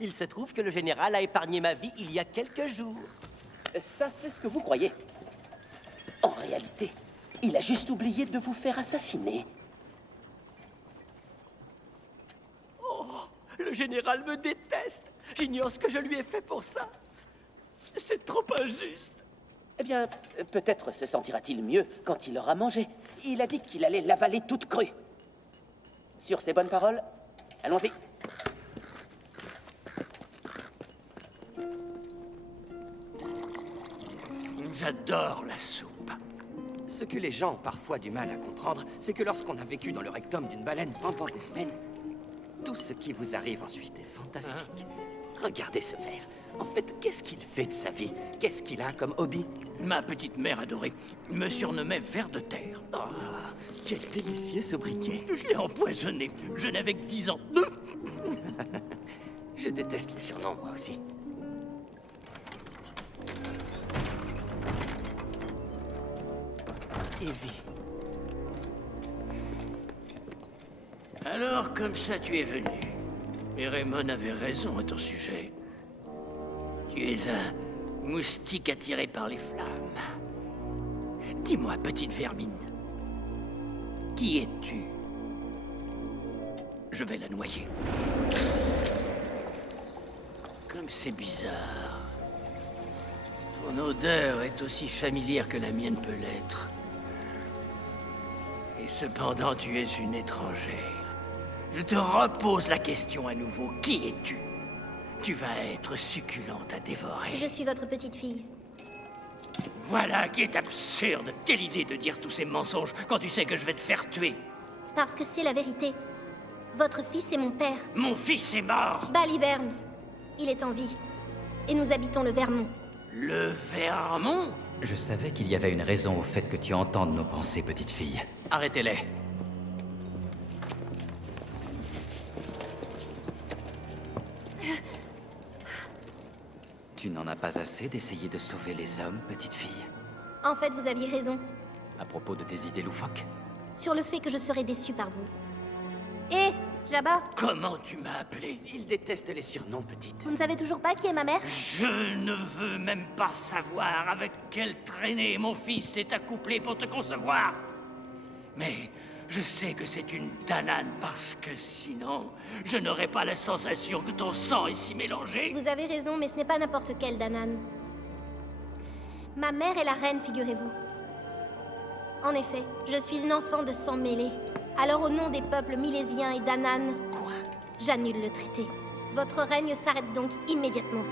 il se trouve que le général a épargné ma vie il y a quelques jours. Ça, c'est ce que vous croyez. En réalité, il a juste oublié de vous faire assassiner. Oh, le général me déteste. J'ignore ce que je lui ai fait pour ça. C'est trop injuste. Eh bien, peut-être se sentira-t-il mieux quand il aura mangé. Il a dit qu'il allait l'avaler toute crue. Sur ces bonnes paroles, allons-y. J'adore la soupe. Ce que les gens ont parfois du mal à comprendre, c'est que lorsqu'on a vécu dans le rectum d'une baleine pendant des semaines, tout ce qui vous arrive ensuite est fantastique. Regardez ce ver. En fait, qu'est-ce qu'il fait de sa vie? Qu'est-ce qu'il a comme hobby? Ma petite mère adorée me surnommait ver de terre. Oh, quel délicieux sobriquet. Je l'ai empoisonné. Je n'avais que 10 ans. Je déteste les surnoms, moi aussi. Evie. Alors, comme ça, tu es venu. Et Raymond avait raison à ton sujet. Tu es un moustique attiré par les flammes. Dis-moi, petite vermine, qui es-tu? Je vais la noyer. Comme c'est bizarre. Ton odeur est aussi familière que la mienne peut l'être. Et cependant, tu es une étrangère. Je te repose la question à nouveau. Qui es-tu? Tu vas être succulente à dévorer. Je suis votre petite fille. Voilà qui est absurde. Quelle idée de dire tous ces mensonges quand tu sais que je vais te faire tuer. Parce que c'est la vérité. Votre fils est mon père. Mon fils est mort. Baliverne. Il est en vie. Et nous habitons le Vermont. Le Vermont? Je savais qu'il y avait une raison au fait que tu entendes nos pensées, petite fille. Arrêtez-les. Tu n'en as pas assez d'essayer de sauver les hommes, petite fille? En fait, vous aviez raison. À propos de tes idées loufoques? Sur le fait que je serais déçue par vous. Hé, Jabba! Comment tu m'as appelé? Il déteste les surnoms, petite. Vous ne savez toujours pas qui est ma mère? Je ne veux même pas savoir avec quelle traînée mon fils s'est accouplé pour te concevoir. Mais je sais que c'est une Danan parce que sinon, je n'aurais pas la sensation que ton sang est si mélangé. Vous avez raison, mais ce n'est pas n'importe quelle Danan. Ma mère est la reine, figurez-vous. En effet, je suis une enfant de sang mêlé. Alors au nom des peuples milésiens et Danan... Quoi? J'annule le traité. Votre règne s'arrête donc immédiatement.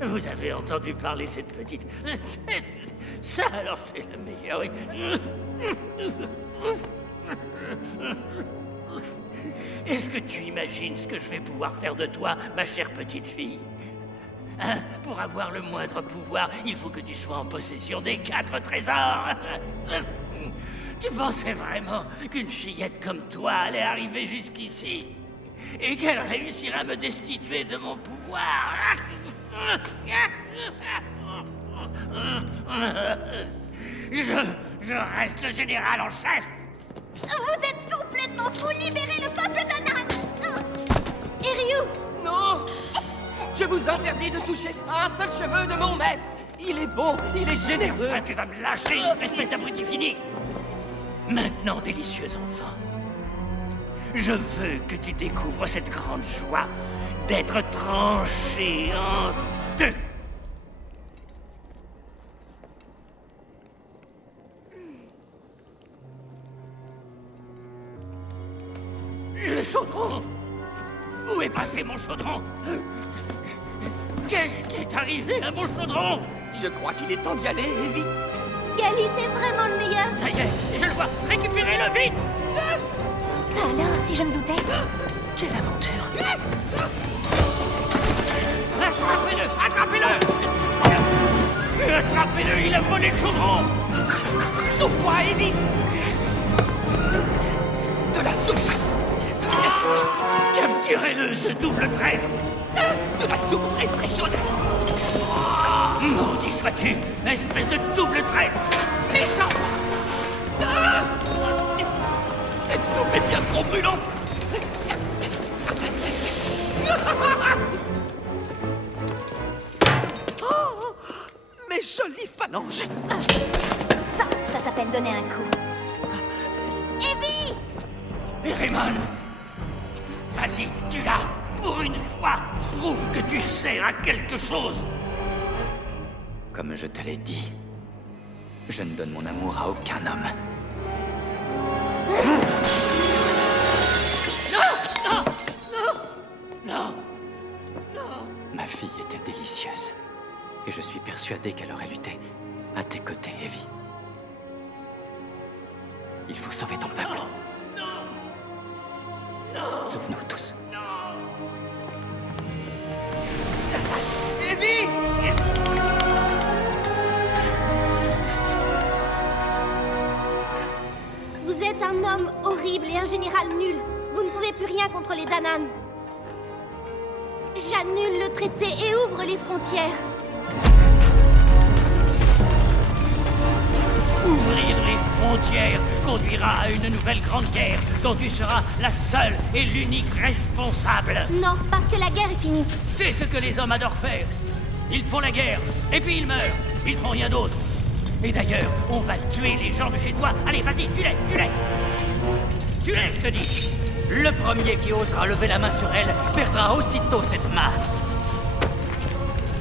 Vous avez entendu parler cette petite... Ça alors c'est la meilleure, oui. Est-ce que tu imagines ce que je vais pouvoir faire de toi, ma chère petite fille? Hein? Pour avoir le moindre pouvoir, il faut que tu sois en possession des 4 trésors. Tu pensais vraiment qu'une fillette comme toi allait arriver jusqu'ici? et qu'elle réussira à me destituer de mon pouvoir. Je reste le général en chef. Vous êtes complètement fou. Libérez le peuple d'Anan. Et Ryu? Non! Je vous interdis de toucher à un seul cheveu de mon maître. Il est bon, il est généreux. Ah, tu vas me lâcher, espèce d'abruti fini. Maintenant, délicieux enfant, je veux que tu découvres cette grande joie d'être tranché en deux. Le chaudron! Où est passé mon chaudron? Qu'est-ce qui est arrivé à mon chaudron? Je crois qu'il est temps d'y aller, Evie. Gali, t'es vraiment le meilleur. Ça y est, je le vois. Récupérez-le vite. Ça alors, si je me doutais. Quelle aventure! Attrapez-le! Attrapez-le! Attrapez-le, il a volé le chaudron! Sauve-toi, Evie! De la soupe! Capturez-le, ce double traître! De la soupe très très chaude! Maudit sois-tu, espèce de double traître! Méchant! Cette soupe est bien trop brûlante! Oh, mes jolies phalanges! Ça s'appelle donner un coup. Evie! Raymond! Vas-y, tu l'as! Pour une fois, prouve que tu sers à quelque chose! Comme je te l'ai dit, je ne donne mon amour à aucun homme. Non! Non! Ma fille était délicieuse. Et je suis persuadé qu'elle aurait lutté à tes côtés, Evie. Il faut sauver ton peuple. Sauve-nous tous. Evie! Vous êtes un homme horrible et un général nul. Vous ne pouvez plus rien contre les Danan. J'annule le traité et ouvre les frontières. Ouvrir les frontières conduira à une nouvelle grande guerre dont tu seras la seule et l'unique responsable. Non, parce que la guerre est finie. C'est ce que les hommes adorent faire. Ils font la guerre, et puis ils meurent. Ils font rien d'autre. Et d'ailleurs, on va tuer les gens de chez toi. Allez, vas-y, tue-les, tue-les. Tue-les, je te dis. Le premier qui osera lever la main sur elle perdra aussitôt cette main.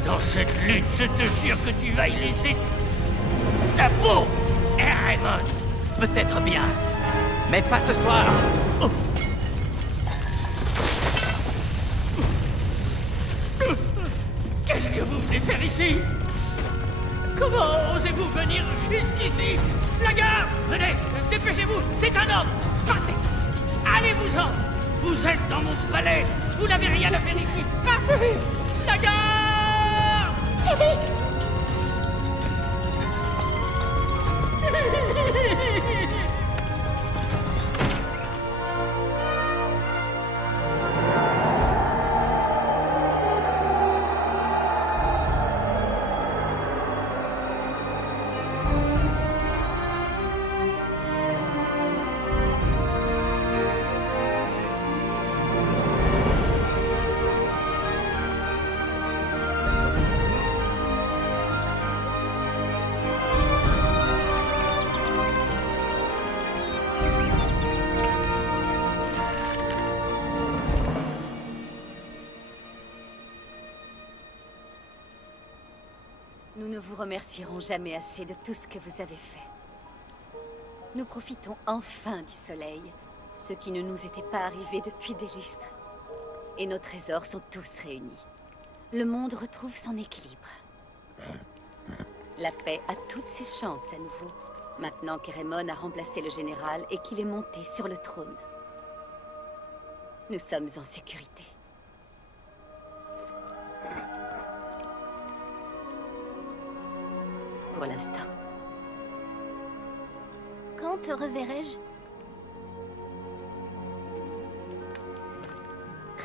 Dans cette lutte, je te jure que tu vas y laisser ta peau. Raymond. Peut-être bien, mais pas ce soir. Oh. Qu'est-ce que vous venez faire ici? Comment osez-vous venir jusqu'ici? La gare! Venez, dépêchez-vous, c'est un homme! Partez! Allez-vous-en! Vous êtes dans mon palais! Vous n'avez rien à faire ici! Partez! La gare! Evie! Nous ne vous remercierons jamais assez de tout ce que vous avez fait. Nous profitons enfin du soleil, ce qui ne nous était pas arrivé depuis des lustres. Et nos trésors sont tous réunis. Le monde retrouve son équilibre. La paix a toutes ses chances à nouveau, maintenant qu'Eremon a remplacé le général et qu'il est monté sur le trône. Nous sommes en sécurité. Pour l'instant. Quand te reverrai-je?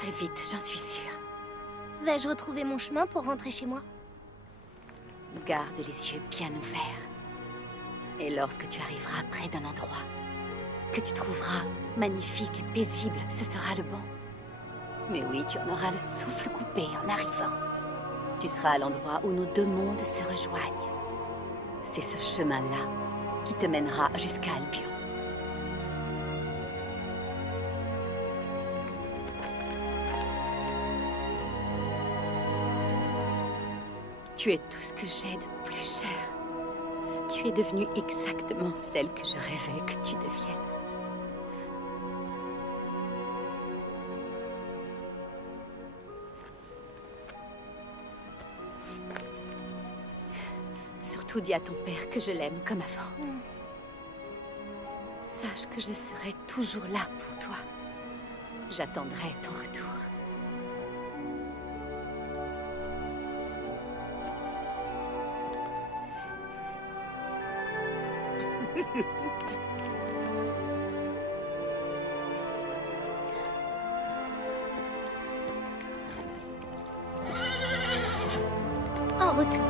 Très vite, j'en suis sûre. Vais-je retrouver mon chemin pour rentrer chez moi? Garde les yeux bien ouverts. Et lorsque tu arriveras près d'un endroit que tu trouveras magnifique et paisible, ce sera le bon. Mais oui, tu en auras le souffle coupé en arrivant. Tu seras à l'endroit où nos deux mondes se rejoignent. C'est ce chemin-là qui te mènera jusqu'à Albion. Tu es tout ce que j'ai de plus cher. Tu es devenue exactement celle que je rêvais que tu deviennes. Surtout dis à ton père que je l'aime comme avant. Sache que je serai toujours là pour toi. J'attendrai ton retour. En route.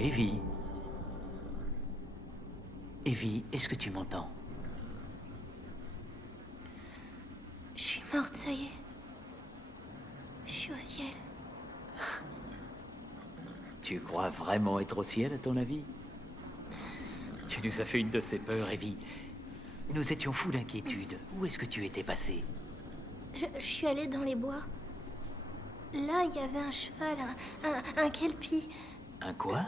Evie. Evie, est-ce que tu m'entends? Je suis morte, ça y est. Je suis au ciel. Tu crois vraiment être au ciel, à ton avis? Tu nous as fait une de ces peurs, Evie. Nous étions fous d'inquiétude. Où est-ce que tu étais passé? Je suis allée dans les bois. Là, il y avait un cheval, un kelpie. Un quoi?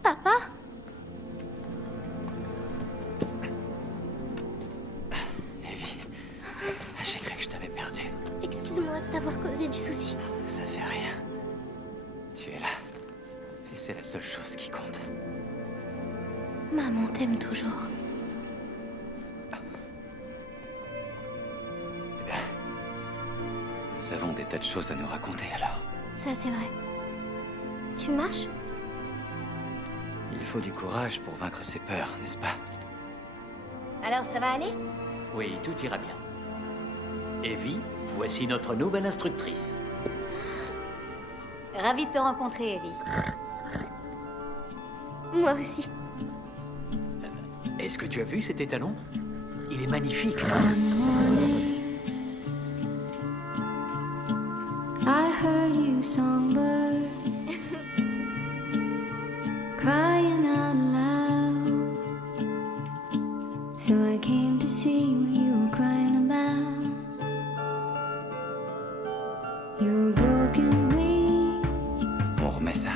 Papa? Evie, j'ai cru que je t'avais perdu. Excuse-moi de t'avoir causé du souci. Ça fait rien. Tu es là. Et c'est la seule chose qui compte. Maman t'aime toujours. Eh bien, nous avons des tas de choses à nous raconter alors. Ça, c'est vrai. Tu marches? Il faut du courage pour vaincre ses peurs, n'est-ce pas? Alors, ça va aller? Oui, tout ira bien. Evie, voici notre nouvelle instructrice. Ravie de te rencontrer, Evie. Moi aussi. Est-ce que tu as vu cet étalon? Il est magnifique. I heard you, songbird, crying out loud. So I came to see what you were crying about. Your broken wing. On remet ça.